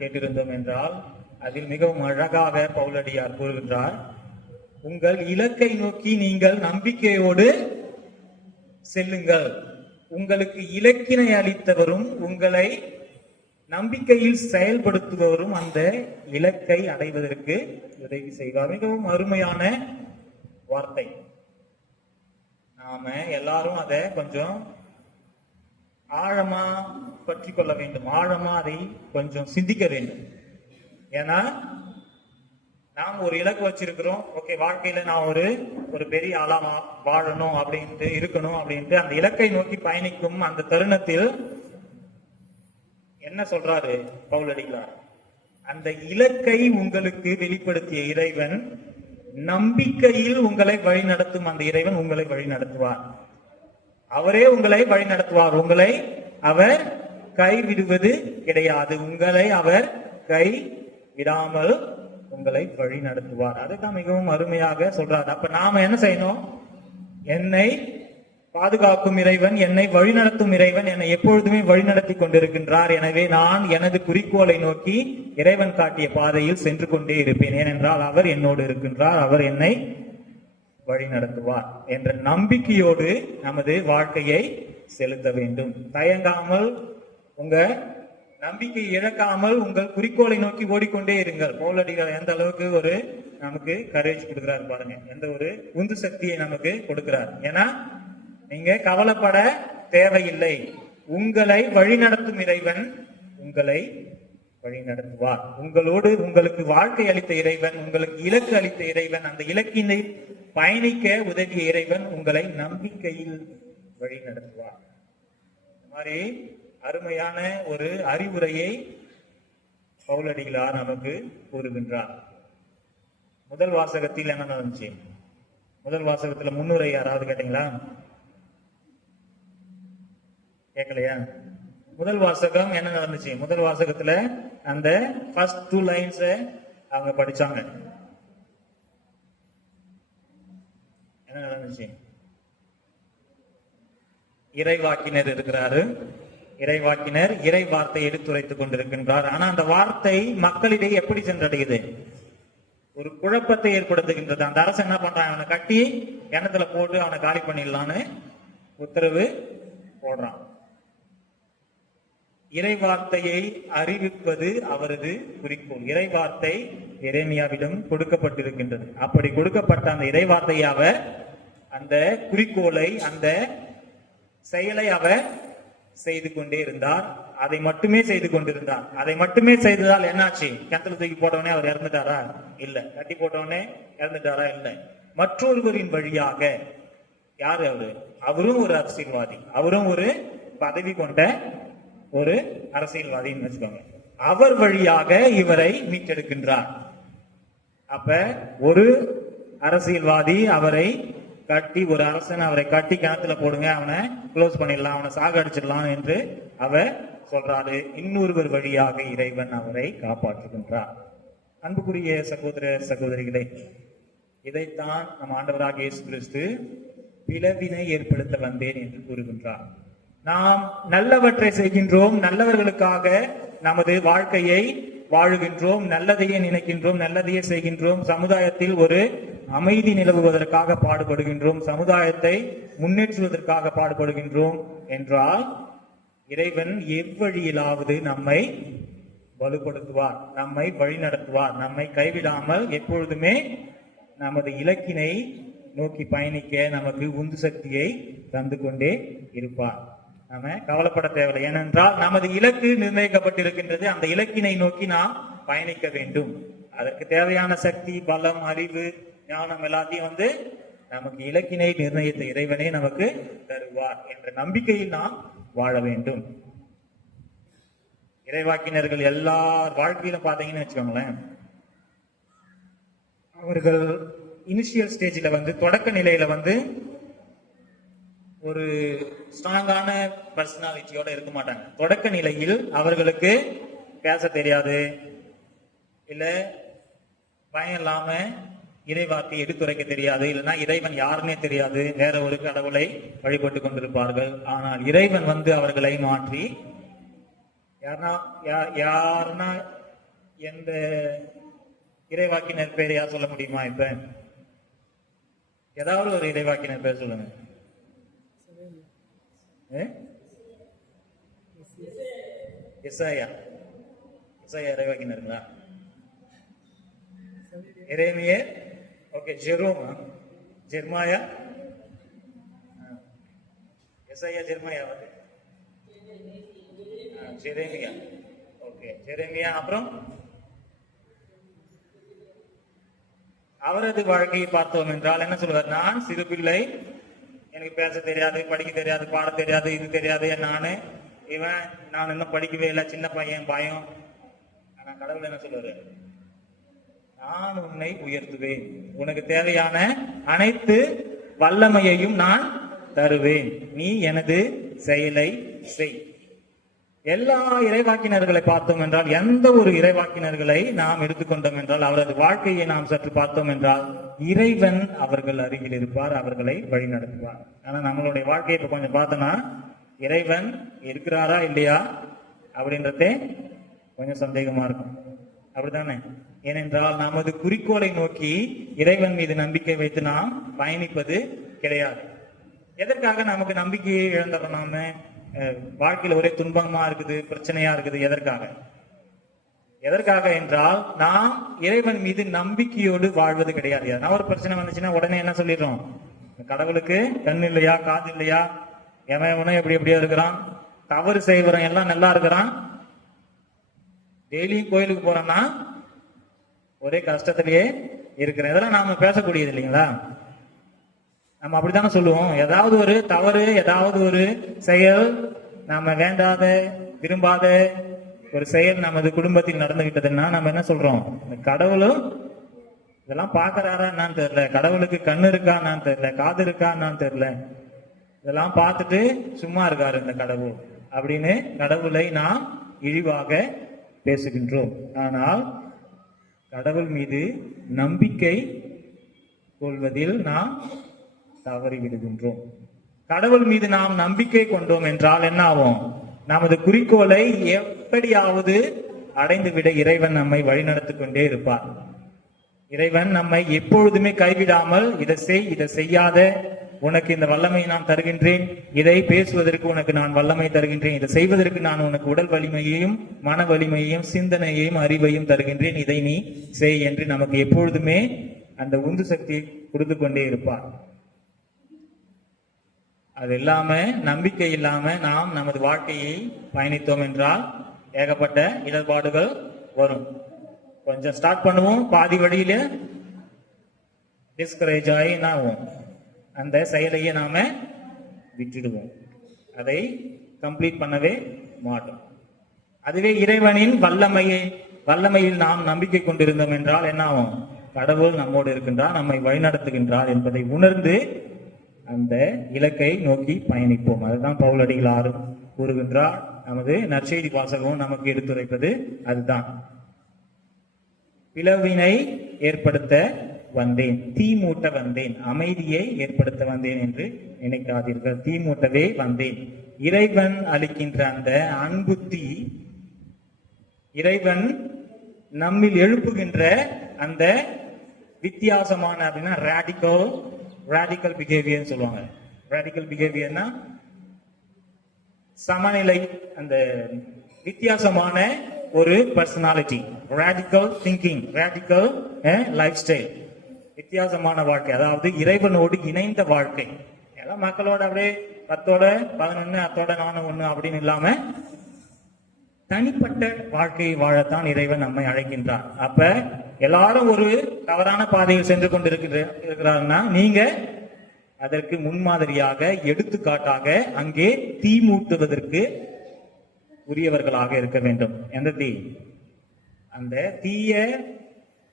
கேட்டிருந்தோம் என்றால் அதில் மிகவும் அழகாக பவுலடியார் கூறுகின்றார், உங்கள் இலக்கை நோக்கி நீங்கள் நம்பிக்கையோடு செல்லுங்கள். உங்களுக்கு இலக்கினை அளித்தவரும் உங்களை நம்பிக்கையில் செயல்படுத்துபவரும் அந்த இலக்கை அடைவதற்கு உதவி செய்வார். மிகவும் அருமையான வார்த்தை. நாம எல்லாரும் அதை கொஞ்சம் ஆழமா பற்றி கொள்ள வேண்டும், ஆழமா அதை கொஞ்சம் சிந்திக்க வேண்டும். ஏன்னா நாம் ஒரு இலக்கு வச்சிருக்கிறோம். ஓகே, வாழ்க்கையில நான் ஒரு பெரிய ஆளா வாழணும் அப்படின்ட்டு இருக்கணும் அப்படின்ட்டு அந்த இலக்கை நோக்கி பயணிக்கும் அந்த தருணத்தில் என்ன சொல்றாரு பவுலடிகளார்? அந்த இலக்கை உங்களுக்கு வெளிப்படுத்திய இறைவன் நம்பிக்கையில் உங்களை வழி நடத்தும் அந்த இறைவன் உங்களை வழி நடத்துவார். அவரே உங்களை வழி நடத்துவார். உங்களை அவர் கைவிடுவது கிடையாது. உங்களை அவர் கை விடாமல் உங்களை வழி நடத்துவார். அதுதான் மிகவும் அருமையாக சொல்றாரு. அப்ப நாம என்ன செய்யணும்? என்னை பாதுகாக்கும் இறைவன், என்னை வழிநடத்தும் இறைவன் என்னை எப்பொழுதுமே வழிநடத்தி கொண்டிருக்கின்றார். எனவே நான் எனது குறிக்கோளை நோக்கி இறைவன் காட்டிய பாதையில் சென்று கொண்டே இருப்பேன். ஏனென்றால் அவர் என்னோடு இருக்கின்றார், அவர் என்னை வழி நடத்துவார் என்ற நம்பிக்கையோடு நமது வாழ்க்கையை செலுத்த வேண்டும். தயங்காமல், உங்க நம்பிக்கை இழக்காமல் உங்கள் குறிக்கோளை நோக்கி ஓடிக்கொண்டே இருங்கள். பவுலடிகள் எந்த அளவுக்கு நமக்கு கரேஜ் கொடுக்கிறார் பாருங்க, எந்த ஒரு உந்து சக்தியை நமக்கு கொடுக்கிறார். ஏன்னா நீங்க கவலைப்பட தேவையில்லை. உங்களை வழிநடத்தும் இறைவன் உங்களை வழி நடத்துவார். உங்களோடு உங்களுக்கு வாழ்க்கை அளித்த இறைவன், உங்களுக்கு இலக்கு அளித்த இறைவன், அந்த இலக்கினை பயணிக்க உதவிய இறைவன் உங்களை நம்பிக்கையில் வழி நடத்துவார். இந்த மாதிரி அருமையான ஒரு அறிவுரையை பவுலடிகளார் நமக்கு கூறுகின்றார். முதல் வாசகத்தில் என்ன நடந்துச்சு? முதல் வாசகத்துல முன்னுரை யாராவது கேட்டீங்களா? கேட்கலையா? முதல் வாசகம் என்ன நடந்துச்சு? முதல் வாசகத்துல அந்த ஃபர்ஸ்ட் 2 லைன்ஸ் அவங்க படிச்சாங்க. என்ன நடந்துச்சு? இறைவாக்கினர் இருக்கிறாரு. இறைவாக்கினர் இறை வார்த்தை எடுத்துரைத்துக் கொண்டிருக்கின்றார். ஆனா அந்த வார்த்தை மக்களிடையே எப்படி சென்றடையுது? ஒரு குழப்பத்தை ஏற்படுத்துகின்றது. அந்த அரசு என்ன பண்றான், அவனை கட்டி கிணத்துல போட்டு அவனை காலி பண்ணிடலான்னு உத்தரவு போடுறான். இறைவார்த்தையை அறிவிப்பது அவரது குறிக்கோள். இறைவார்த்தை எரேமியாவிடம் கொடுக்கப்பட்டிருக்கின்றது. அப்படி கொடுக்கப்பட்ட அந்த இறைவார்த்தையை அவர் அந்த குறிக்கோளை, அந்த செயலை அவர் செய்து கொண்டே இருந்தார். அதை மட்டுமே செய்து கொண்டிருந்தார். அதை மட்டுமே செய்ததால் என்னாச்சு? கிணத்துல தூக்கி போட்டவனே அவர் இறந்துட்டாரா? இல்ல. கட்டி போட்டவனே இறந்துட்டாரா? இல்ல. மற்றொருவரின் வழியாக, யாரு அவரு? அவரும் ஒரு அரசியல்வாதி, அவரும் ஒரு பதவி கொண்ட ஒரு அரசியல்வாதின்னு வச்சுக்கோங்க. அவர் வழியாக இவரை மீட்டெடுக்கின்றார். அப்ப ஒரு அரசியல்வாதி அவரை கட்டி, ஒரு அரசன் அவரை கட்டி கிணத்துல போடுங்க, அவனை க்ளோஸ் பண்ணிடலாம், அவனை சாக அடிச்சிடலாம் என்று அவர் சொல்றாரு. இன்னொருவர் வழியாக இறைவன் அவரை காப்பாற்றுகின்றார். அன்புக்குரிய சகோதர சகோதரிகளே, இதைத்தான் நம் ஆண்டவராக இயேசு கிறிஸ்து பிளவினை ஏற்படுத்த வந்தேன் என்று கூறுகின்றார். நாம் நல்லவற்றை செய்கின்றோம், நல்லவர்களுக்காக நமது வாழ்க்கையை வாழுகின்றோம், நல்லதையே நினைக்கின்றோம், நல்லதையே செய்கின்றோம், சமுதாயத்தில் ஒரு அமைதி நிலவுவதற்காக பாடுபடுகின்றோம், சமுதாயத்தை முன்னேற்றுவதற்காக பாடுபடுகின்றோம் என்றால் இறைவன் எவ்வழியிலாவது நம்மை வலுப்படுத்துவார், நம்மை வழிநடத்துவார், நம்மை கைவிடாமல் எப்பொழுதுமே நமது இலக்கினை நோக்கி பயணிக்க நமக்கு உந்து சக்தியை தந்து கொண்டே இருப்பார். நாம கவலைப்பட தேவையில்லை. ஏனென்றால் நமது இலக்கு நிர்ணயிக்கப்பட்டிருக்கின்றது. அந்த இலக்கினை நோக்கி நாம் பயணிக்க வேண்டும். அதற்கு தேவையான சக்தி, பலம், அறிவு, ஞானம் எல்லாத்தையும் நமக்கு இலக்கினை நிர்ணயித்த இறைவனே நமக்கு தருவார் என்ற நம்பிக்கையில் நாம் வாழ வேண்டும். இறைவாக்கினர்கள் எல்லார் வாழ்க்கையிலும் பாத்தீங்கன்னு வச்சுக்கோங்களேன், அவர்கள் இனிஷியல் ஸ்டேஜில் தொடக்க நிலையில ஒரு ஸ்ட்ராங்கான பர்சனாலிட்டியோட இருக்க மாட்டாங்க. தொடக்க நிலையில் அவர்களுக்கு பேச தெரியாது, இல்ல பயம் இல்லாம இறைவார்த்தை எடுத்துரைக்க தெரியாது, இல்லைன்னா இறைவன் யாருன்னே தெரியாது, வேற ஒரு கடவுளை வழிபட்டு கொண்டிருப்பார்கள். ஆனால் இறைவன் அவர்களை மாற்றி யாருன்னா எந்த இறைவாக்கினர் பேர் யார் சொல்ல முடியுமா? இப்ப ஏதாவது ஒரு இறைவாக்கினர் பேர் சொல்லுங்க. எசாயா இறைவாக்கினருங்களா? எரேமியா, ஓகே. ஜெர்மாயா, எசாயா, ஜெர்மாயா, ஜெரேமியா, ஓகே. ஜெரேமியா. அப்புறம் அவரது வாழ்க்கையை பார்த்தோம் என்றால் என்ன சொல்வார்? நான் சிறு பிள்ளை, எனக்கு பேச தெரியாது, படிக்க தெரியாது, பாட தெரியாது, இது தெரியாது, நான் இன்னும் படிக்கவே இல்லை, சின்ன பையன், பயம். ஆனா கடவுள் என்ன சொல்லுவாரு? நான் உன்னை உயர்த்துவேன், உனக்கு தேவையான அனைத்து வல்லமையையும் நான் தருவேன், நீ எனது செயலை செய். எல்லா இறைவாக்கினர்களை பார்த்தோம் என்றால், எந்த ஒரு இறைவாக்கினர்களை நாம் எடுத்துக்கொண்டோம் என்றால், அவரது வாழ்க்கையை நாம் சற்று பார்த்தோம் என்றால், இறைவன் அவர்கள் அருகில் இருப்பார், அவர்களை வழி நடத்துவார். ஆனா நம்மளுடைய வாழ்க்கையை இப்ப கொஞ்சம் பார்த்தோம்னா, இறைவன் இருக்கிறாரா இல்லையா அப்படின்றதே கொஞ்சம் சந்தேகமா இருக்கும். அப்படித்தானே? ஏனென்றால் நமது குறிக்கோளை நோக்கி இறைவன் மீது நம்பிக்கை வைத்து நாம் பயணிப்பது கிடையாது. எதற்காக நமக்கு நம்பிக்கையை இழந்துறோம்? நாம வாழ்க்கையில ஒரே துன்பமா இருக்குது, பிரச்சனையா இருக்குது. எதற்காக என்றால் நாம் இறைவன் மீது நம்பிக்கையோடு வாழ்வது கிடையாது. ஏன்னா ஒரு பிரச்சனை வந்துச்சுன்னா உடனே என்ன சொல்லிடுறோம்? கடவுளுக்கு கண் இல்லையா, காது இல்லையா, எவனும் எப்படி எப்படியா இருக்கிறான், தவறு செய்வன் எல்லாம் நல்லா இருக்கிறான், டெய்லியும் கோயிலுக்கு போறோம்னா ஒரே கஷ்டத்திலேயே இருக்கிறேன். இதெல்லாம் நாம பேசக்கூடியது இல்லைங்களா? நம்ம அப்படித்தானே சொல்லுவோம். ஏதாவது ஒரு தவறு, ஏதாவது ஒரு செயல், நாம வேண்டாத, விரும்பாத ஒரு செயல் நமது குடும்பத்தில் நடந்துகிட்டதுன்னா நம்ம என்ன சொல்றோம்? கடவுளும் இதெல்லாம் பாக்குறாரா என்னான்னு தெரியல, கடவுளுக்கு கண்ணு இருக்கா என்னான்னு தெரியல, காது இருக்கா என்னான்னு தெரியல, இதெல்லாம் பார்த்துட்டு சும்மா இருக்காரு இந்த கடவுள் அப்படின்னு கடவுளை நாம் இழிவாக பேசுகின்றோம். ஆனால் கடவுள் மீது நம்பிக்கை கொள்வதில் நாம் தவறிவிடுகின்றோம். கடவுள் மீது நாம் நம்பிக்கை கொண்டோம் என்றால் என்ன ஆகும்? நமது குறிக்கோளை எப்படியாவது அடைந்துவிட இறைவன் நம்மை வழிநடத்திக் கொண்டே இருப்பார். இறைவன் நம்மை எப்பொழுதுமே கைவிடாமல் இதை செய், இதை செய்யாத, உனக்கு இந்த வல்லமை நான் தருகின்றேன், இதை பேசுவதற்கு உனக்கு நான் வல்லமை தருகின்றேன், இதை செய்வதற்கு நான் உனக்கு உடல் வலிமையையும் மன வலிமையையும் சிந்தனையையும் அறிவையும் தருகின்றேன், இதை நீ செய் என்று நமக்கு எப்பொழுதுமே அந்த உந்து சக்தி கொடுத்து கொண்டே இருப்பார். அது இல்லாம, நம்பிக்கை இல்லாம நாம் நமது வாழ்க்கையை பயணித்தோம் என்றால் ஏகப்பட்ட இடர்பாடுகள் வரும். கொஞ்சம் ஸ்டார்ட் பண்ணுவோம், பாதி வழியில டிஸ்கரேஜ் ஆகி என்ன ஆகும், அந்த செயலையே நாம விட்டுடுவோம், அதை கம்ப்ளீட் பண்ணவே மாட்டோம். அதுவே இறைவனின் வல்லமையில் நாம் நம்பிக்கை கொண்டிருந்தோம் என்றால் என்ன ஆகும், கடவுள் நம்மோடு இருக்கின்றார், நம்மை வழிநடத்துகின்றார் என்பதை உணர்ந்து அந்த இலக்கை நோக்கி பயணிப்போம். அதுதான் பவுலடிகளாரும் கூறுகின்றார். நமது நற்செய்தி வாசகமும் நமக்கு எடுத்துரைப்பது அதுதான். பிளவினை ஏற்படுத்த வந்தேன், தீமூட்ட வந்தேன், அமைதியை ஏற்படுத்த வந்தேன் என்று நினைக்காதீர்கள், தீமூட்டவே வந்தேன். இறைவன் அளிக்கின்ற அந்த அன்பு தீ, இறைவன் நம்மில் எழுப்புகின்ற அந்த வித்தியாசமான அப்படின்னா ரேடிக்கல் பிஹேவியர் சொல்லுவாங்க. ரேடிக்கல் பிஹேவியர்னா சமநிலை, அந்த வித்தியாசமான ஒரு personality, radical thinking, radical life style, வித்தியாசமான வாழ்க்கை, அதாவது இறைவனோடு இணைந்த வாழ்க்கை. எல்லாம் மக்களோட அப்படியே 10ஓட 11 அத்தோட 4 அப்படின்னு இல்லாம தனிப்பட்ட வாழ்க்கையை வாழத்தான் இறைவன் நம்மை அழைக்கின்றார். அப்ப எல்லாரும் ஒரு தவறான பாதையில் சென்று கொண்டிருக்கிறார்னா நீங்க அதற்கு முன்மாதிரியாக, எடுத்துக்காட்டாக அங்கே தீ மூட்டுவதற்கு உரியவர்களாக இருக்க வேண்டும். எந்த தீ? அந்த தீய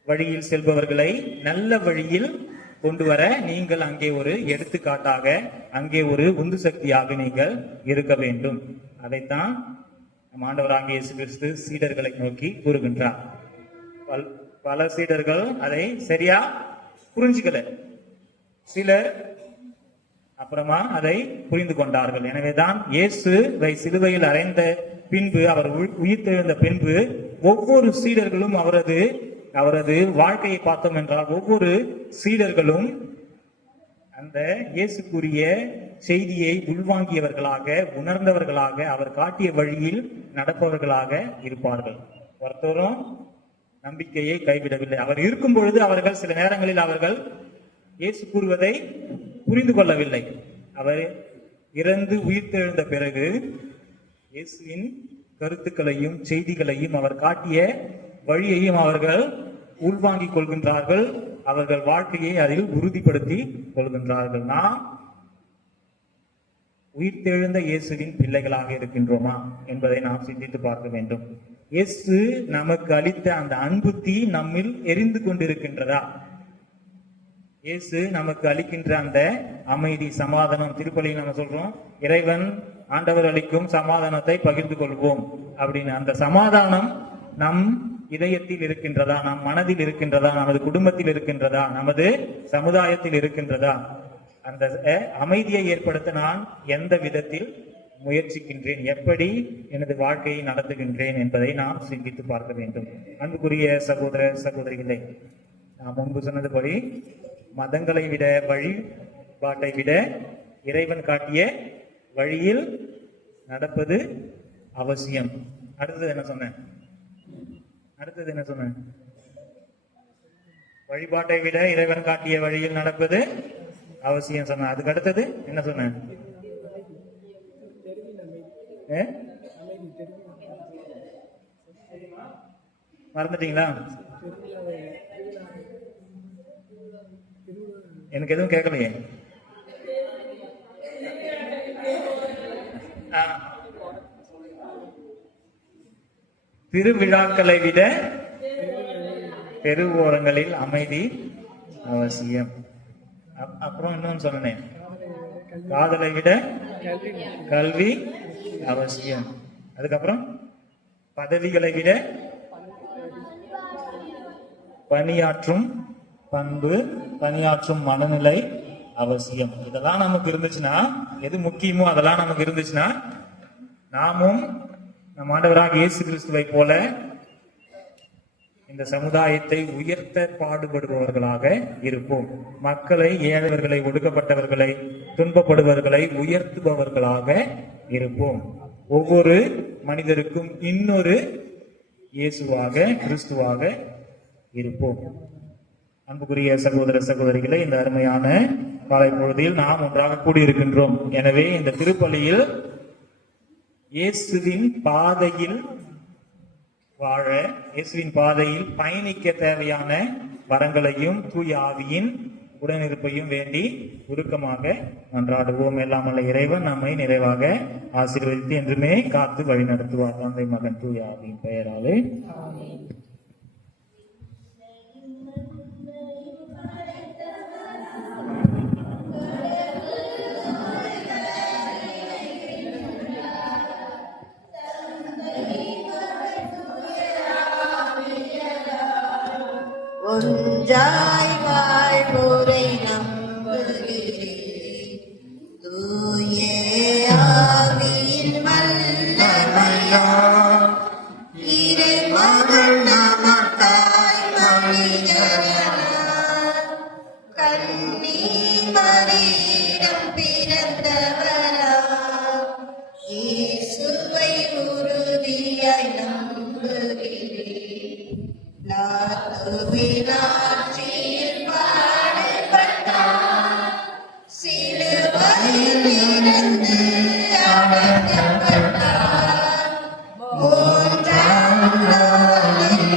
வழியில் செல்பவர்களை நல்ல வழியில் கொண்டு வர நீங்கள் அங்கே ஒரு எடுத்துக்காட்டாக, அங்கே ஒரு உந்து சக்தியாக நீங்கள் இருக்க வேண்டும். அதைத்தான் நம் ஆண்டவராகிய இயேசு கிறிஸ்து சீடர்களை நோக்கி கூறுகின்றார். பல சீடர்கள் அதை சரியா புரிஞ்சுக்கல, சிலர் அப்புறமா அதை புரிந்து கொண்டார்கள். எனவேதான் இயேசுவை சிலுவையில் அறைந்த பின்பு, அவர் உயிர்த்தெழுந்த பின்பு ஒவ்வொரு சீடர்களும் அவரது வாழ்க்கையை பார்த்தோம் என்றால் ஒவ்வொரு சீடர்களும் அந்த இயேசுக்குரிய செய்தியை உள்வாங்கியவர்களாக, உணர்ந்தவர்களாக, அவர் காட்டிய வழியில் நடப்பவர்களாக இருப்பார்கள். ஒருத்தரும் நம்பிக்கையை கைவிடவில்லை. அவர் இருக்கும் பொழுது அவர்கள் சில நேரங்களில் அவர்கள் இயேசு கூறுவதை புரிந்து கொள்ளவில்லை. அவர் இறந்து உயிர்த்தெழுந்த பிறகு இயேசுவின் கருத்துக்களையும் செய்திகளையும் அவர் காட்டிய வழியையும் அவர்கள் உள்வாங்கிக் கொள்கின்றார்கள். அவர்கள் வாழ்க்கையை அதில் உறுதிப்படுத்தி கொள்கின்றார்கள். நாம் உயிர்த்தெழுந்த இயேசுவின் பிள்ளைகளாக இருக்கின்றோமா என்பதை நாம் சிந்தித்து பார்க்க வேண்டும். இயேசு நமக்கு அளித்த அந்த அன்பு தீ நம்மில் எரிந்து கொண்டிருக்கின்றதா? இயேசு நமக்கு அளிக்கின்ற அந்த அமைதி, சமாதானம், திருப்பலியில் நம்ம சொல்றோம், இறைவன் ஆண்டவர் அளிக்கும் சமாதானத்தை பகிர்ந்து கொள்வோம் அப்படின்னு. அந்த சமாதானம் நம் இதயத்தில் இருக்கின்றதா, நம் மனதில் இருக்கின்றதா, நமது குடும்பத்தில் இருக்கின்றதா, நமது சமுதாயத்தில் இருக்கின்றதா? அந்த அமைதியை ஏற்படுத்த நான் எந்த விதத்தில் முயற்சிக்கின்றேன், எப்படி எனது வாழ்க்கையை நடத்துகின்றேன் என்பதை நாம் சிந்தித்து பார்க்க வேண்டும். அன்புக்குரிய சகோதர சகோதரிகளை, நான் முன்பு சொன்னதுபடி மதங்களை விட, வழிபாட்டை விட இறைவன் காட்டிய வழியில் நடப்பது அவசியம். அடுத்தது என்ன சொன்னேன்? வழிபாட்டை விட இறைவன் காட்டிய வழியில் நடப்பது அவசியம் சொன்ன. அதுக்கு அடுத்தது என்ன சொன்னேன்? மறந்துட்டீங்களா? எனக்கு எதுவும் கேட்கலையே. திருவிழாக்களை விட தெருவோரங்களில் அமைதி அவசியம். அப்புறம் இன்னொன்னு சொன்னேன், காதலை விட கல்வி அவசியம். அதுக்கப்புறம் பதவிகளை விட பணியாற்றும் பண்பு, பணியாற்றும் மனநிலை அவசியம். இதெல்லாம் நமக்கு இருந்துச்சுன்னா, எது முக்கியமோ அதெல்லாம் நமக்கு இருந்துச்சுன்னா, நாமும் நம் ஆண்டவராக இயேசு கிறிஸ்துவை போல இந்த சமுதாயத்தை உயர்த்த பாடுபடுபவர்களாக இருப்போம். மக்களை, ஏழைவர்களை, ஒடுக்கப்பட்டவர்களை, துன்பப்படுபவர்களை உயர்த்துபவர்களாக இருப்போம். ஒவ்வொரு மனிதருக்கும் இன்னொரு இயேசுவாக, கிறிஸ்துவாக இருப்போம். அன்புக்குரிய சகோதர சகோதரிகளை, இந்த அருமையான காலை பொழுதில் நாம் ஒன்றாக கூடியிருக்கின்றோம். எனவே இந்த திருப்பலியில் இயேசுவின் பாதையில் வாழ, இயேசுவின் பாதையில் பயணிக்க தேவையான வரங்களையும் தூய ஆவியின் உடனிருப்பையும் வேண்டி உருக்கமாக மன்றாடுவோம். எல்லாம் வல்ல இறைவன் நம்மை நிறைவாக ஆசீர்வதித்து என்றுமே காத்து வழி நடத்துவார். தந்தை, மகன், தூய ஆவியின் பெயராலே. ஒன்றாய் வாழ்வோரை நம்புகிறேன். தூய ஆவியின் வல்லமையால் இறைமகன் நமக்காய் மனிதனானார். கன்னி மரியிடம் பிறந்தவராம் இயேசுவை உறுதியாய் நம்புகிறேன். லாத்துவினாட்சியில் பாடுபட்டார். சிலுவையில் இருந்து அடக்கப்பட்டார். மூன்றாம் நாளில்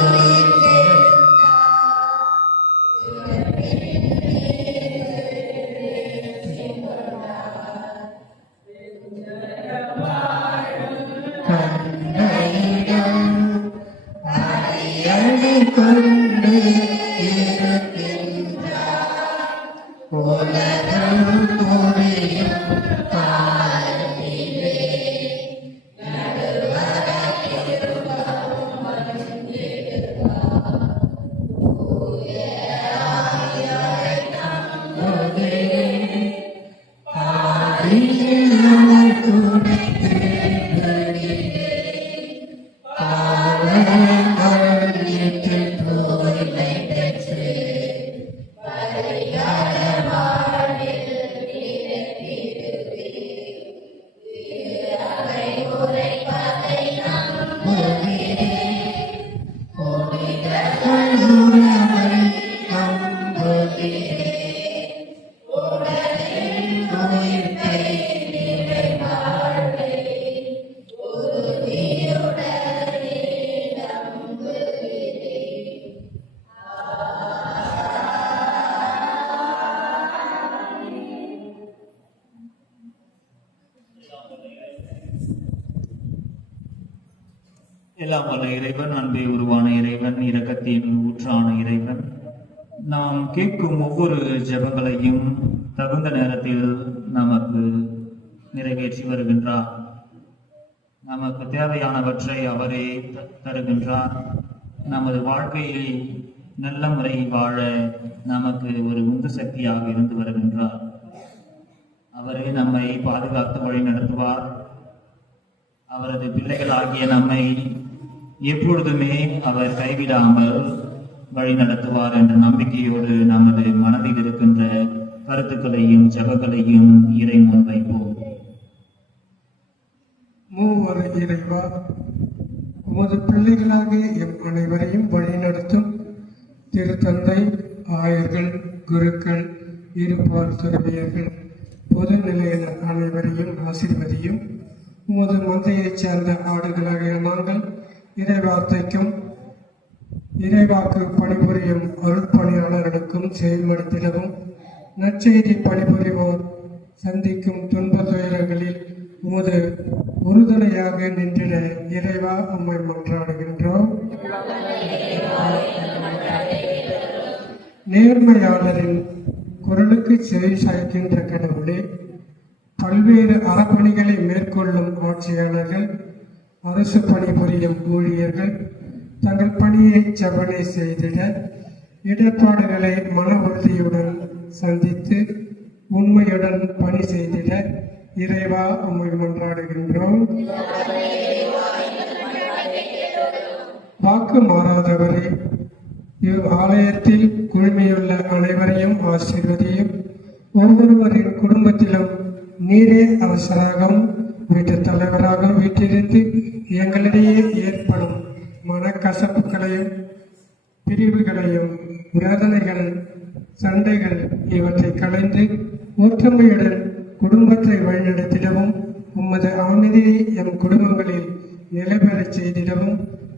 உயிர்த்தெழுந்தார். கண்ணையிடம் அடி கொண்டு இருக்கின்றார். உலகம் முடியும் காலத்திலே நடுவர கிருபையும் வந்திடுவார். தூய ஆவியாரை நம்புகிறேன். ஆவியில் துணை தேடுகிறேன். எல்லாம் வல்ல இறைவன், அன்பே உருவான இறைவன், இரக்கத்தின் ஊற்றான இறைவன், நாம் கேட்கும் ஒவ்வொரு ஜெபங்களையும் தகுந்த நேரத்தில் நமக்கு நிறைவேற்றி வருகின்றார். நமக்கு தேவையானவற்றை அவரே தருகின்றார். நமது வாழ்க்கையை நல்ல முறையில் வாழ நமக்கு ஒரு உந்து சக்தியாக இருந்து வருகின்றார். அவரே நம்மை பாதுகாத்து வழி நடத்துவார். அவரது பிள்ளைகளாகிய நம்மை எப்பொழுதுமே அவர் கைவிடாமல் வழி நடத்துவார் என்ற நம்பிக்கையோடு நமது மனதில் இருக்கின்ற கருத்துக்களையும் ஜெபங்களையும் இறை முன் வைப்போம். மூவர் இறைவா, உமது பிள்ளைகளாகிய எம் அனைவரையும் வழிநடத்தும் திருத்தந்தை, ஆயர்கள், குருக்கள், இருபால் துறவியர்கள், பொது நிலையினர் அனைவரையும் ஆசீர்வதியும். உமது மந்தையைச் சேர்ந்த ஆடுகளாகிய நாங்கள் இறைவாக்கு பணிபுரியும் அருட்பணியாளர்களுக்கும் செயல்படுத்திடவும், நற்செய்தி பணிபுரிவோர் சந்திக்கும் துன்ப துயரங்களில் உமது உறுதுணையாக நின்றிட இறைவா உம்மை மன்றாடுகின்றோம். நேர்மையாளரின் குரலுக்கு செவி சாய்க்கின்ற கடவுளே, பல்வேறு அறப்பணிகளை மேற்கொள்ளும் ஆட்சியாளர்கள், அரசு பணிபுரியும் ஊழியர்கள் தங்கள் பணியை செவ்வனை செய்திட, இடர்பாடுகளை மன உறுதியுடன் சந்தித்து உண்மையுடன் பணி செய்திட இறைவா உம்மை மன்றாடுகின்றோம். வாக்கு மாறாதவரே, இவ் ஆலயத்தில் குழுமியுள்ள அனைவரையும் ஆசீர்வதியும். ஒவ்வொருவரின் குடும்பத்திலும் நீரே அவசராகவும் வீட்டு தலைவராகவும் வீட்டிலிருந்து எங்களிடையே ஏற்படும் மனக்கசப்புகளையும் பிரிவுகளையும் வேதனைகள் சண்டைகள் இவற்றை களைந்து ஒற்றுமையுடன் குடும்பத்தை வழிநடத்திடவும் உமது அமைதியை எம் குடும்பங்களில் நிலைபெறச் செய்திடவும்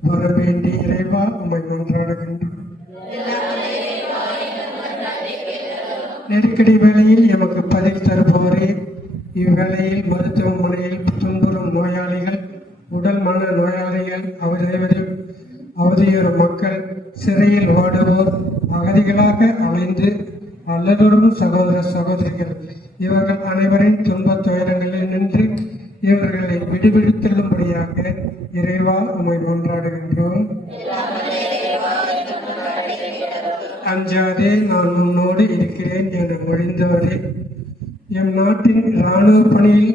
வர வேண்டி இறைவா உம்மை மன்றாடுகின்றோம். நெருக்கடி வேளையில் எமக்கு பதில் தருபவரே, இவ்வேளையில் மருத்துவமனையில் துன்புறும் நோயாளிகள், உடல் மன நோயாளிகள், அவதியுறும் மக்கள், சிறையில் வாடுவோர், அகதிகளாக அலைந்து அல்லலுறும் சகோதர சகோதரிகள், இவர்கள் அனைவரின் துன்பத் துயரங்களில் நின்று இவர்களை விடுவித்தள்ளும்படியாக இறைவா உம்மை மன்றாடுகின்றோம். அஞ்சாதே, நான் உன்னோடு இருக்கிறேன் என மொழிந்தவரே, எம் நாட்டின் இராணுவ பணியில்,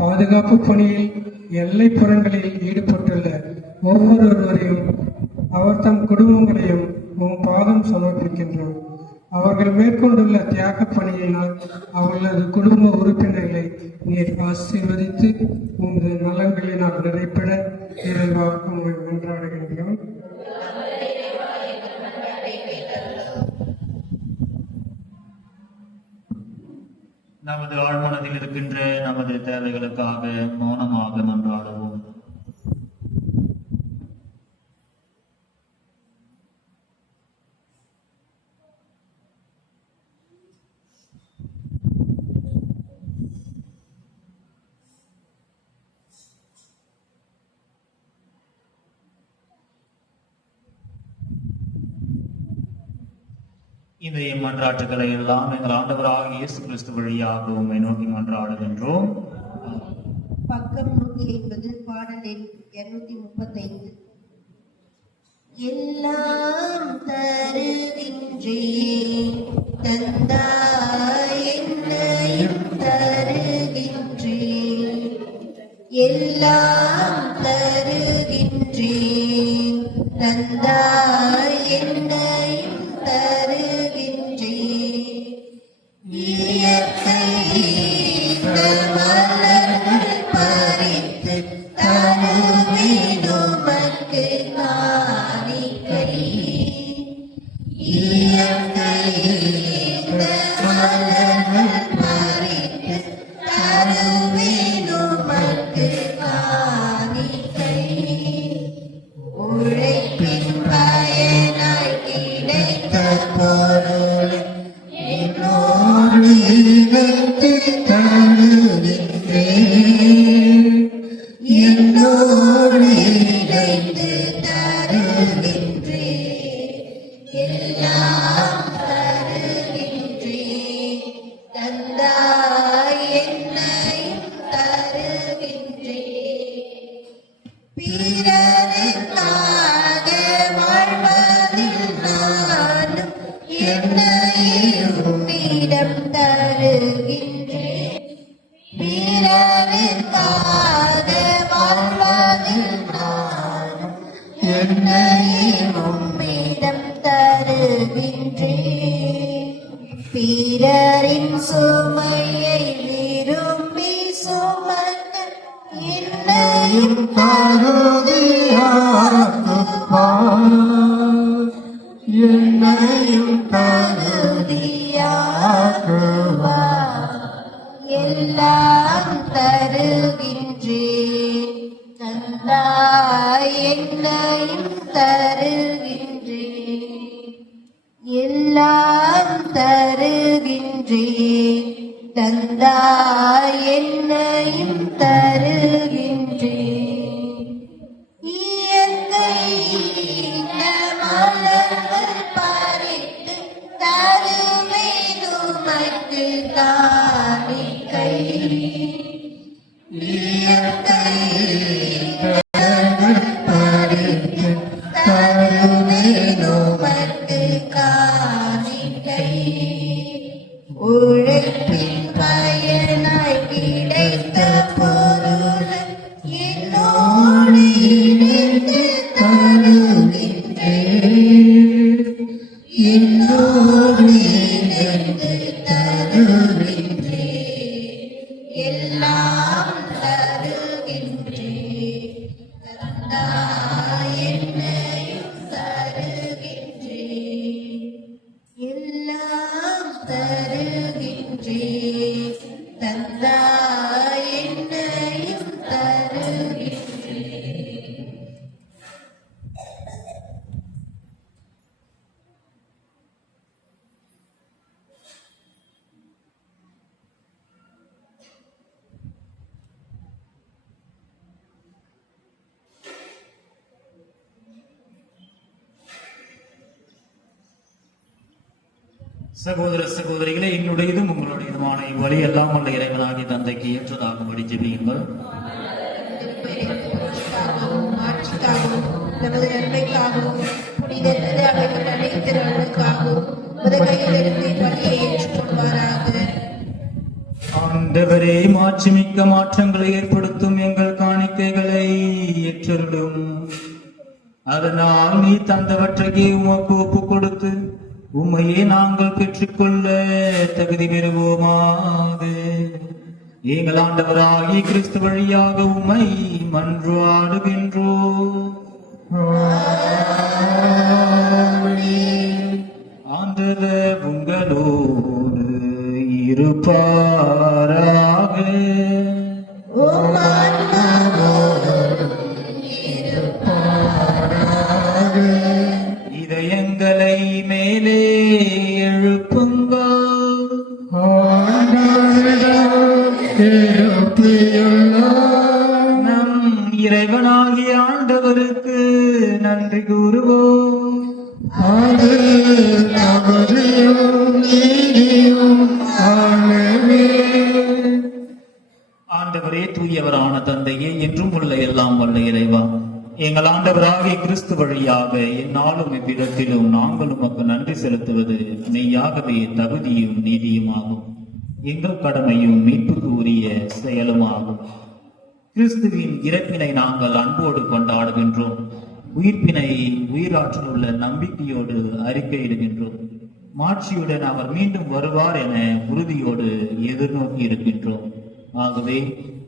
பாதுகாப்பு பணியில், எல்லைப்புறங்களில் ஈடுபட்டுள்ள ஒவ்வொருவரையும் அவர் தம் குடும்பங்களையும் உம் பாதம் சமர்ப்பிக்கின்றோம். அவர்கள் மேற்கொண்டுள்ள தியாக பணியினால் அவர்களது குடும்ப உறுப்பினர்களை நீர் ஆசீர்வதித்து உமது நலன்களினால் நிறைப்பட இறைவா உம்மை மன்றாடுகின்றோம். நமது ஆழ்மனதில் இருக்கின்ற நமது தேவைகளுக்காக மௌனமாக மன்றாடுவோம். இந்த மன்றாட்டுகளை எல்லாம் எங்கள் ஆண்டவராக இயேசு கிறிஸ்து வழியாக உம்மை நோக்கி மன்றாடுகின்றோம். பக்கம் 150 பாடலில் 235. எல்லாம் தருகின்றேன் தந்தாய் என்னையும் தருகின்றேன், எல்லாம் தருகின்றேன் தந்தாய் என்னையும் தருகின்றேன். இயற்கை மலர்கள் பறித்து தருவேன் உமக்கு காணிக்கை. இயற்கை மலர்கள் பறித்து தருவேன் உமக்கு காணிக்கை. உழைப்பின் பயனாய் கிடைத்த பொருளை என்னோடு இணைத்து தருகின்றேன், என்னோடு இணைந்து தருகின்றேன். எல்லாம் தருகின்றேன் தந்தாய் என்னையும் தருகின்றேன். பிறருக்காக வாழ்வதில் நானும் என்னையும் உம்மிடம் தருகின்றேன். பிறருக்காக வாழ்வதில் நானும் என்னையும் உம்மிடம் தருகின்றேன். பிறரின் சுமையை விரும்பி சுமந்த என்னையும் தகுதியாக்குவார், என்னையும் தகுதியாக்குவார். எல்லாம் தருகின்றேன் தந்தாய் என்னையும் தருகின்றேன், எல்லாம் தருகின்றேன் தந்தாய் என்னையும் தருகின்றேன். இயற்கை மலர்கள் பறித்து தருவேன் உமக்கு காணிக்கை. இயற்கை மலர்கள் பறித்து தருவேன் உமக்கு காணிக்கை. உழைப்பின் பயனாய் சகோதர சகோதரிகளே, என்னுடையதும் உங்களுடையதுமான இவ்வழி எல்லாம் உள்ள இறைவனாகிய தந்தைக்கு ஏற்றதாகும்படி ஜெபியுங்கள். மாட்சிக்காகவும் நமது நன்மைக்காகவும் புனித திருஅவைகள் அனைத்திருக்காகவும் உதவியிலிருந்து வழியை ஏற்றுக்கொள்வாராக. ஆண்டவரே, மாட்சிமிக்க மாற்றங்களை ஏற்படுத்தும் எங்கள் காணிக்கைகளை ஏற்றருளும். அதனால் நீ தந்தவற்றையே உமக்கு ஒப்புக் கொடுத்து உம்மையே நாங்கள் பெற்றுக்கொள்ள தகுதி பெறுவோமாக. எங்கள் ஆண்டவராகிய கிறிஸ்து வழியாக உம்மை மன்றாடுகின்றோம். ஆண்டவர் உங்களோடு இருப்பாராக. இதயங்களை மேலே எழுப்புங்கள். நம் இறைவனாகிய ஆண்டவருக்கு நன்றி கூறுவோம். ஆண்டவரே, தூயவரான தந்தையே, என்றும் உள்ள எல்லாம் வல்ல இறைவா, எங்கள் ஆண்டவராகிய கிறிஸ்து வழியாக எந்நாளும் இவ்விடத்திலும் நாங்கள் உமக்கு நன்றி செலுத்துவது மெய்யாகவே தகுதியும் நீதியுமாகும். எங்கள் கடமையும் மீட்புக்கு உரிய செயலுமாகும். கிறிஸ்துவின் இறப்பினை நாங்கள் அன்போடு கொண்டாடுகின்றோம். உயிர்ப்பினை உயிராற்றல் உள்ள நம்பிக்கையோடு அறிக்கையிடுகின்றோம். மாட்சியுடன் அவர் மீண்டும் வருவார் என உறுதியோடு எதிர்நோக்கி இருக்கின்றோம். ஆகவே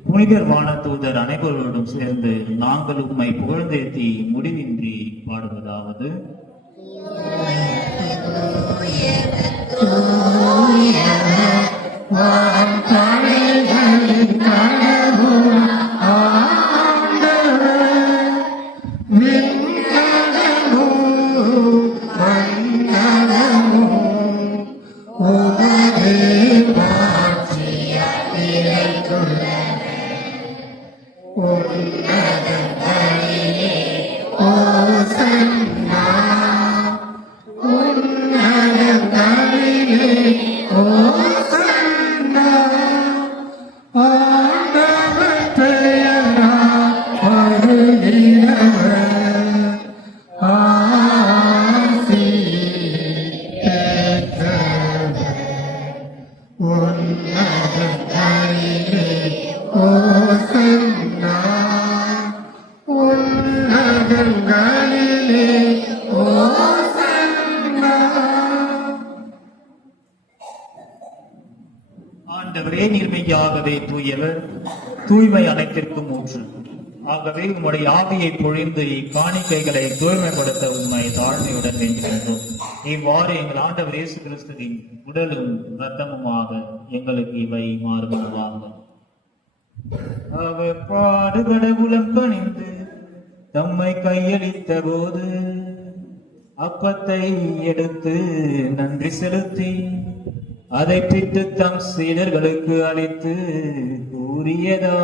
புனிதர் வானதூதர் அனைவரோடும் சேர்ந்து நாங்கள் உம்மை புகழ்ந்தேத்தி முடிவின்றி பாடுவதாவது: ஆண்டவரே, நீர்மையாகவே தூயவர், தூய்மை அனைத்திற்கும் ஊற்று. ஆகவே உம்முடைய ஆவியை பொழிந்து இக்காணிக்கைகளை தூய்மைப்படுத்த உண்மை தாழ்மையுடன் வேண்டுகின்றோம். இவ்வாறு எங்கள் ஆண்டவர் இயேசு கிறிஸ்துவின் உடலும் இரத்தமுமாக எங்களுக்கு இவை மாறுபடுவாங்க. அவர் பாடுபட உளம் கணிந்து தம்மை கையளித்த போது அப்பத்தை எடுத்து நன்றி செலுத்தி அதை பிட்டு தம் சீடர்களுக்கு அளித்து கூறியதாவது: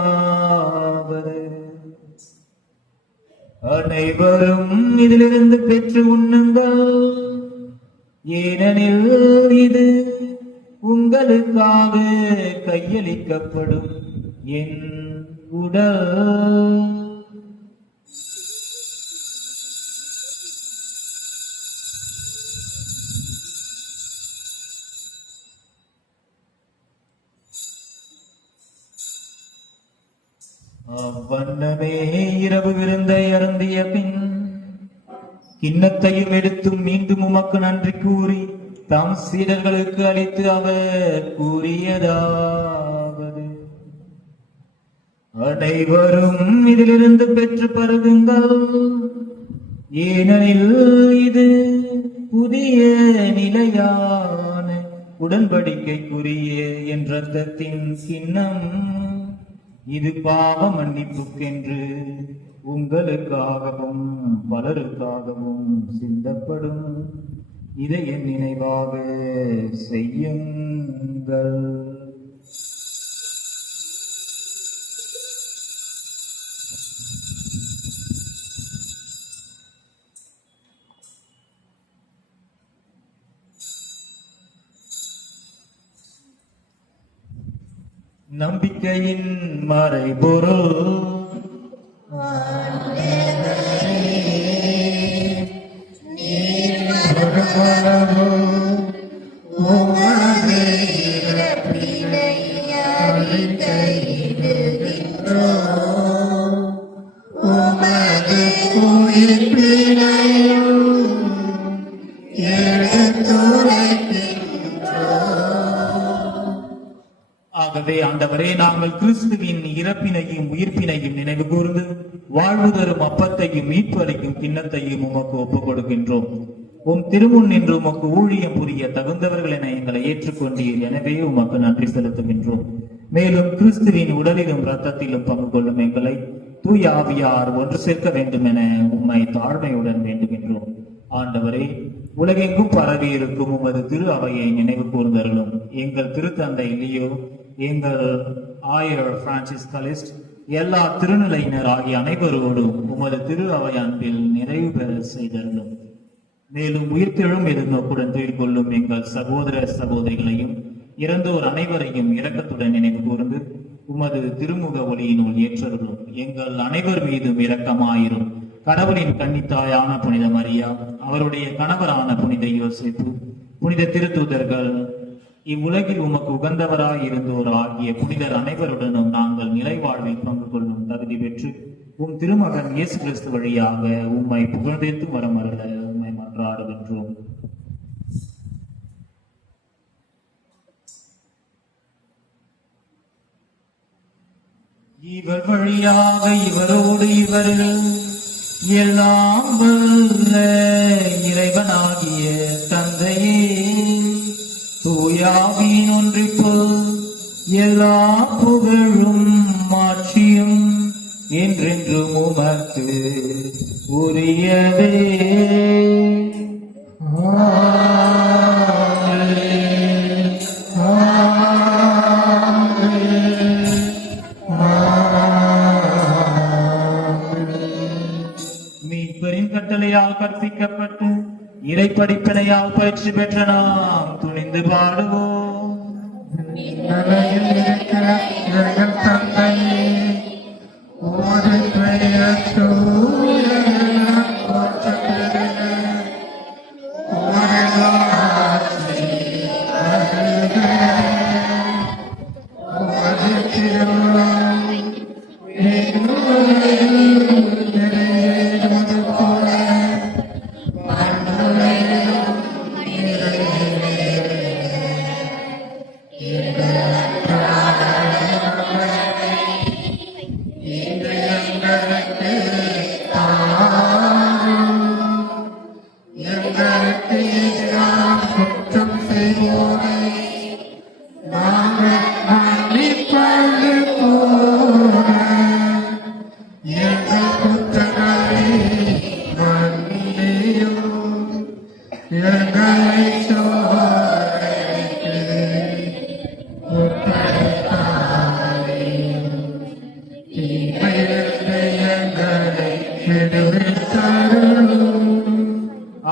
அனைவரும் இதிலிருந்து பெற்று உண்ணுங்கள், ஏனெனில் இது உங்களுக்காக கையளிக்கப்படும் என் உடல். அவ்வண்ணமே இரவு விருந்தை அருந்திய பின் கிண்ணத்தையும் எடுத்து மீண்டும் உமக்கு நன்றி கூறி தம் சீடர்களுக்கு அளித்து அவர் கூறியதாவது: அனைவரும் இதிலிருந்து பெற்று பருகுங்கள், ஏனெனில் இது புதிய நிலையான உடன்படிக்கைக்குரிய என் இரத்தத்தின் கிண்ணம். இது பாவ மன்னிப்புக்கென்று உங்களுக்காகவும் பலருக்காகவும் சிந்தப்படும். இதை என் நினைவாக செய்யுங்கள். நம்பிக்கையின் மறைபொருள் ஆகவே ஆண்டவரே, நாங்கள் கிறிஸ்துவின் இறப்பினையும் உயிர்ப்பினையும் நினைவு கூர்ந்து வாழ்வு தரும் அப்பத்தையும் மீட்பு அளிக்கும் கிண்ணத்தையும் உமக்கு ஒப்புக் கொடுக்கின்றோம். உம் திருமுன் நின்று உமக்கு ஊழியம் புரிய தகுந்தவர்கள் என எங்களை ஏற்றுக்கொண்டீர். எனவே உமக்கு நன்றி செலுத்துகின்றோம். மேலும் கிறிஸ்துவின் உடலிலும் இரத்தத்திலும் பங்கு கொள்ளும் எங்களை தூய ஆவியார் ஒன்று சேர்க்க வேண்டும் என உம்மை தாழ்மையுடன் வேண்டுகின்றோம். ஆண்டவரே, உலகெங்கும் பரவி இருக்கும் உமது திரு அவையை நினைவு கூர்ந்தருளும். எங்கள் திருத்தந்தை லியோ, எங்கள் ஆயர் பிரான்சிஸ் கலிஸ்ட், எல்லா திருநிலையினர் ஆகிய அனைவரோடும் உமது திரு அவை அன்பில் நிறைவு பெற செய்தருளும். மேலும் உயிர்த்தெழும் எதிர்நோக்குடன் துயில் கொள்ளும் எங்கள் சகோதர சகோதரிகளையும் இறந்தோர் அனைவரையும் இரக்கத்துடன் நினைவு கூர்ந்து உமது திருமுக ஒளியினுள் ஏற்றருளும். எங்கள் அனைவர் மீதும் இரக்கமாயிரும். கடவுளின் கன்னித்தாயான புனித மரியா, அவருடைய கணவரான புனித யோசேப்பு, புனித திருத்தூதர்கள், இவ்வுலகில் உமக்கு உகந்தவராய் இருந்தோர் ஆகிய புனிதர் அனைவருடனும் நாங்கள் நிலைவாழ்வில் பங்கு கொள்ளும் தகுதி பெற்று உம் திருமகன் இயேசு கிறிஸ்து வழியாக உம்மை புகழ்ந்தேத்து வரமருள உம்மை மன்றாடுகின்றோம். இவர் வழியாக இவரோடு இவர்கள் எல்லாம் வல்ல இறைவனாகிய தந்தையே, தூயாவின் ஒன்றிப்பு எல்லா புகழும் மாட்சியும் என்றென்றும் உமக்கு உரியதே. மீட்பரின் கட்டளையால் கற்பிக்கப்பட்டு இறைப்படிப்பினையால் பயிற்சி பெற்ற நாம் துணிந்து பாடுவோம்.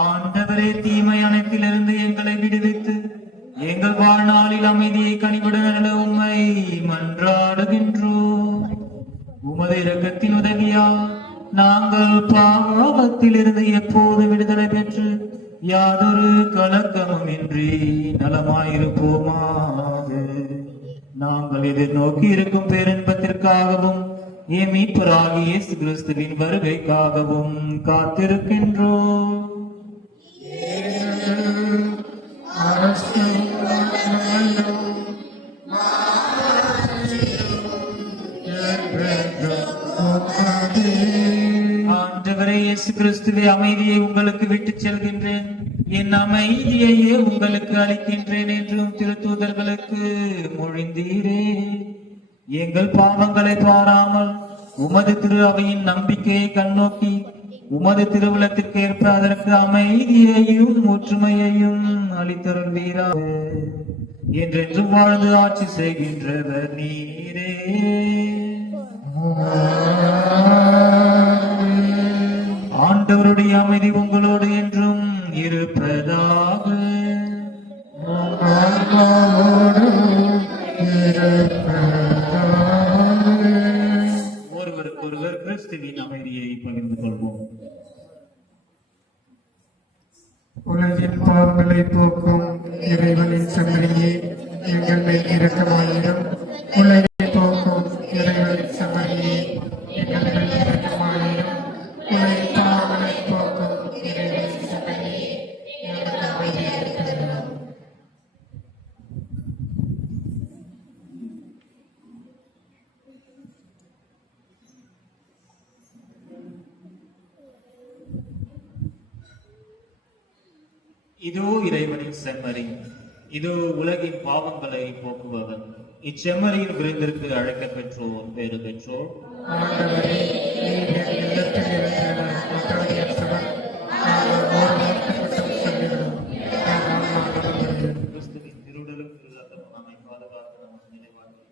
ஆண்டவரே, தீமை அனைத்திலிருந்து எங்களை விடுவித்து எங்கள் வாழ்நாளில் அமைதியை கனிவுடன் அருள உம்மை மன்றாடுகின்றோம். உமது இரக்கத்தின் உதவியால் நாங்கள் பாவத்திலிருந்து எப்போது விடுதலை பெற்று யாதொரு கலக்கமும் இன்றி நலமாயிருப்போமாக. நாங்கள் எதிர்நோக்கி இருக்கும் பேரின்பத்திற்காகவும் என் மீட்பராகிய இயேசு கிறிஸ்துவின் வருகைக்காகவும் காத்திருக்கின்றோம். ஆண்டவரே இயேசு கிறிஸ்துவே, அமைதியை உங்களுக்கு விட்டுச் செல்கின்றேன், என் அமைதியையே உங்களுக்கு அளிக்கின்றேன் என்றும் திருத்தூதர்களுக்கு மொழிந்தீரே. எங்கள் பாவங்களை பாராமல் உமது திரு அவையின் நம்பிக்கையை கண்ணோக்கி உமது திருவுளத்திற்கு ஏற்ப அதற்கு அமைதியையும் ஒற்றுமையையும் அளித்தருள்வீராக. என்றென்றும் வாழ்ந்து ஆட்சி செய்கின்றவர் நீரே. ஆண்டவருடைய அமைதி உங்களோடு என்றும் இருப்பதாக. இருப்பதாக. கிறிஸ்துவின் அமைதியை பகிர்ந்து கொள்வோம். உலகின் பாவங்களை போக்கும் இறைவனின் செம்மறியே எங்கள் மேல் இரக்கமாயிரும். உலகை போக்கும் இறைவனின் செம்மறியே எங்கள் மேல் இரக்கமாயிரும். உலகின் பாவங்களை போக்கும் இறைவனின் செம்மறியே எங்கள் அமைதியை அளித்தருளும். இதோ இறைவனின் செம்மறி, இதோ உலகின் பாவங்களை போக்குபவர். இச்செம்மறியின் விருந்திற்கு அழைக்கப் பெற்றோர் பேறு பெற்றோர். ஆண்டவரே, நீர் என் இல்லத்தில் இருக்கிறவர் மற்றவரையற்றவர். நாங்கள் ஓர் வார்த்தை மட்டும் சொல்லிவிடும். என் ஆன்மா நலம் பெறும். கிறிஸ்துவின் திருவுடலும் திருரத்தமும் நம்மை பாதுகாத்து நமக்கு நிலைவாழ்த்தும்.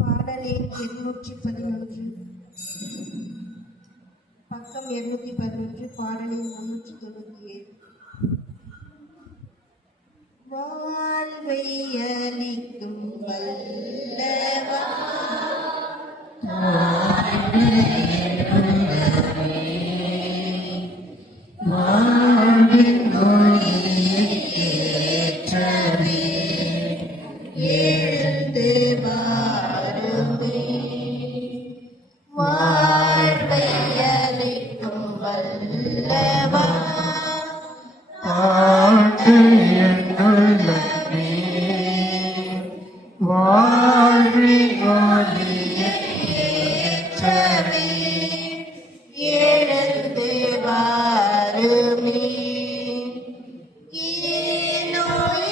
பாடலின் 211 பக்கம் 211 பாடலின் 397. வாழ்வை அளிக்கும் வல்லவா எழுந்து வாருமே. வாழ்வை அளிக்கும் வல்லவா ஆண்டு என்னுள்ளமே வாழ்வின் ஒளியே ஏற்றவே எழுந்து வாருமே. ஏனோ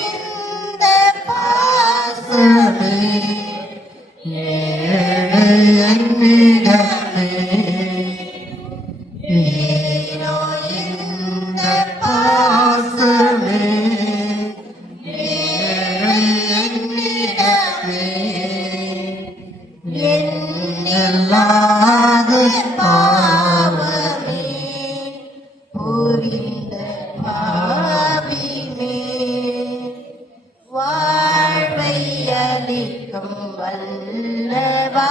இந்த பாசமே ஏழை என்னிடமே ஏனோ இந்த பாசமே ஏழை என்னிடமே எல்லாத பாவமே புரிந்த பாவிமே. வாழ்வை அளிக்கும் வல்லவா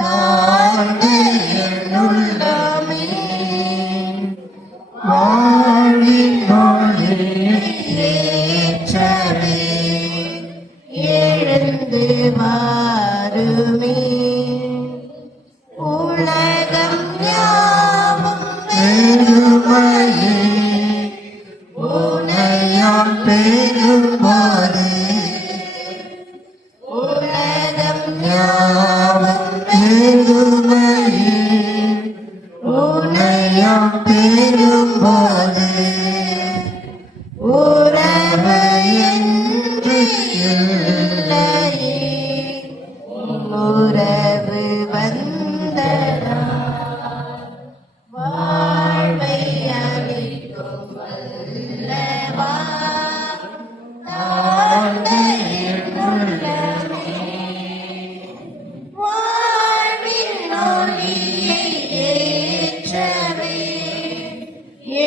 தாழ்ந்த என்னுள்ளமே வாழ்வின் ஒளியே ஏற்றவே எழுந்து வாருமே. உலகம் யாவும் பெருமையே உனையால் பெருமாறு உலகம் யாவும் பெருமையே உனையால் பெருமாறு உறவு என்று இல்லையே உறவு வந்தனா வாழ்வை அளிக்கும் வல்லவா தாழ்ந்த உள்ளமே. வாழ்வின் ஒளியை ஏற்றவே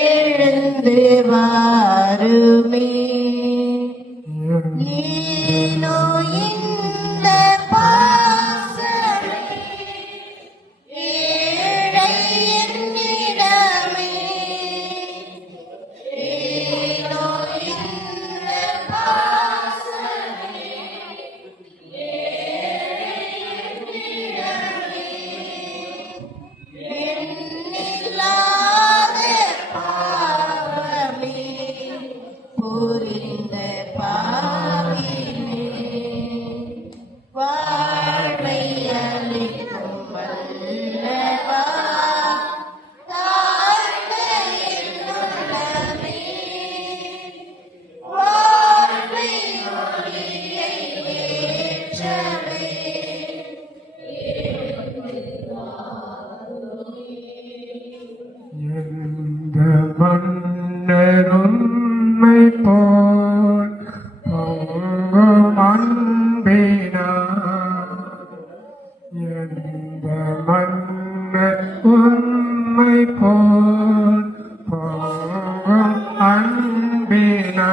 எழுந்து வாருமே. ஏனோ இந்த பாசமே ஏழை என்னிடமே. ஏனோ இந்த பாசமே ஏழை என்னிடமே. எண்ணில்லாத பாவமே புரிந்த பாவினே. வாழ்வை அளிக்கும் வல்லவா தாழ்ந்த என்னுள்ளமே. வாழ்வை ஒளியை ஏற்றவே எந்த மன்னர் உம்மை போல் பொங்கும் அன்பினார். எந்த மன்னர் உம்மை போல் பொங்கும் அன்பினார்.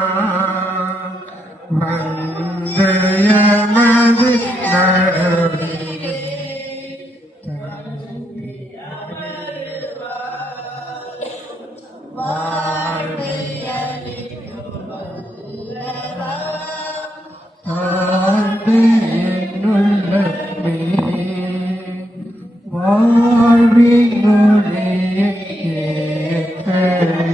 வந்து எமது வாழ்வின் ஒளியை ஏற்றவே.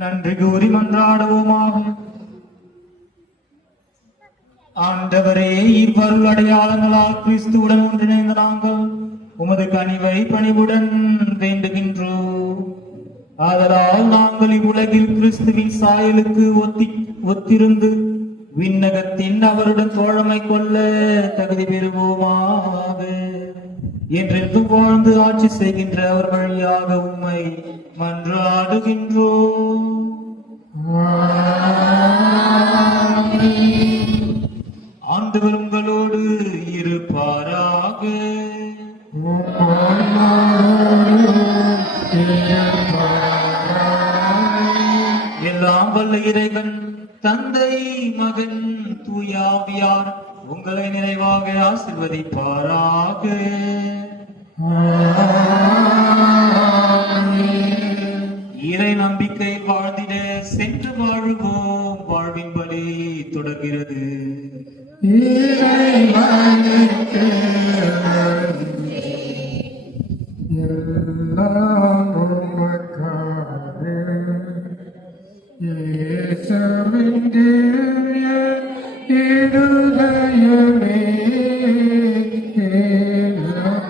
நன்றி கூறி மன்றாடுவோமாக. ஆண்டவரே, இவ்வருள் அடையாளங்களால் கிறிஸ்துவுடன் ஒன்றிணைந்த நாங்கள் உமது கனிவை பணிவுடன் வேண்டுகின்றோம். ஆதலால் நாங்கள் இவ்வுலகில் கிறிஸ்துவின் சாயலுக்கு ஒத்திருந்து விண்ணகத்தின் அவருடன் தோழமை கொள்ள தகுதி பெறுவோமாக. என்றென்றும் வாழ்ந்து ஆட்சி செய்கின்ற அவர் வழியாக உம்மை மன்றாடுகின்றோம். ஆண்டவர் உங்களோடு இருப்பாராக. எல்லாம் வல்ல இறைவன் தந்தை, மகன், தூயாவியார் உங்களை நிறைவாக ஆசீர்வதிப்பாராக. இறை நம்பிக்கை வாழ்ந்திட சென்று வாழுவோம். வாழ்வின் பலி தொடர்கிறது. எல்லாம் உமக்காக இயேசுவின் திவ்ய இருதயமே, எல்லாம்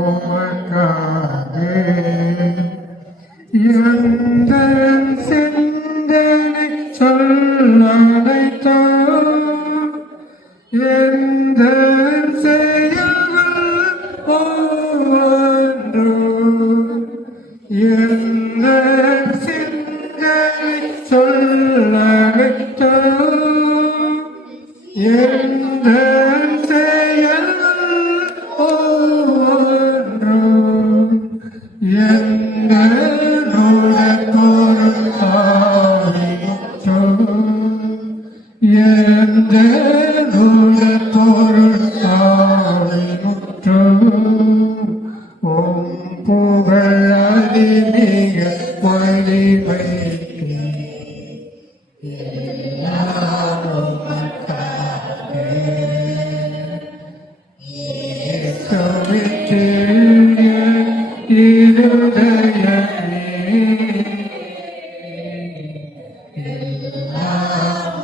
உமக்காக எந்தன் சிந்தனை சொல்லனைத்தான் எந்தன் செயல்கள் ஒவ்வொன்றும் எந்தன் சிந்தனை சொல்லனைத்தான் எந்தன் செயல்கள் ஒவ்வொன்றும் எந்தனுடைய பொருள் ஆவியும் எந்தனுடைய பொருள் ஆவியும் உம் புகழாதி மிக வலிமைக்கு எல்லாம் உமக்காக இயேசுவின் திவ்ய இருதயமே, எல்லாம்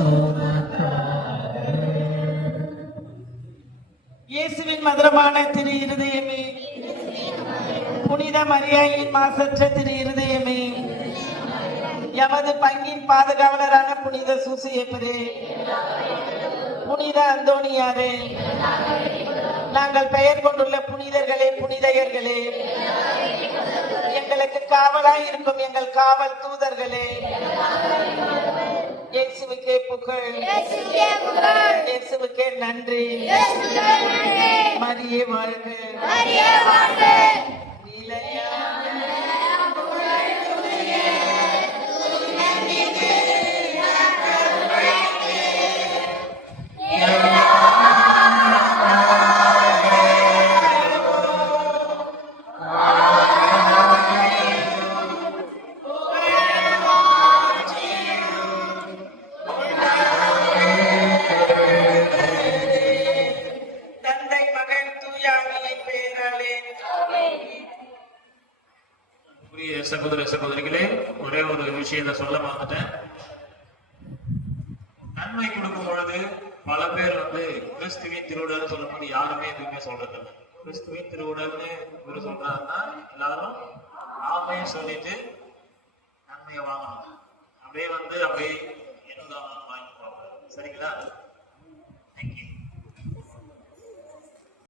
திரு இருதயமே, புனித மரியாயின் மாசற்ற திரு இருதயமே, எமது பங்கின் பாதுகாவலரான புனித சூசையப்பரே, புனித அந்தோணியாரே, நாங்கள் பெயர் கொண்டுள்ள புனிதர்களே, புனிதையர்களே, எங்களுக்கு காவலாய் இருக்கும் எங்கள் காவல் தூதர்களே, இயேசுவுக்கே புகழ், இயேசுவுக்கே நன்றி, மரியே வாழ்க, நிலையான தந்தை மகன் தூயாவியின் பெயராலே. புரிய சகோதர சகோதரிகளே, ஒரே ஒரு விஷயத்தை சொல்ல மறந்துட்டேன். நன்மை கொடுக்கும் பொழுது பல பேர் கிறிஸ்துவின் திருவுடல் சொல்லும்போது யாருமே எதுவுமே சொல்றது இல்லை. கிறிஸ்துவின் திருவுடல்னு இவரு சொல்றாருன்னா எல்லாரும் ஆமையை சொல்லிட்டு நன்மையை வாங்கணும். அப்படியே அப்படியே என்னதான் வாங்கிக்குவாங்க. சரிங்களா?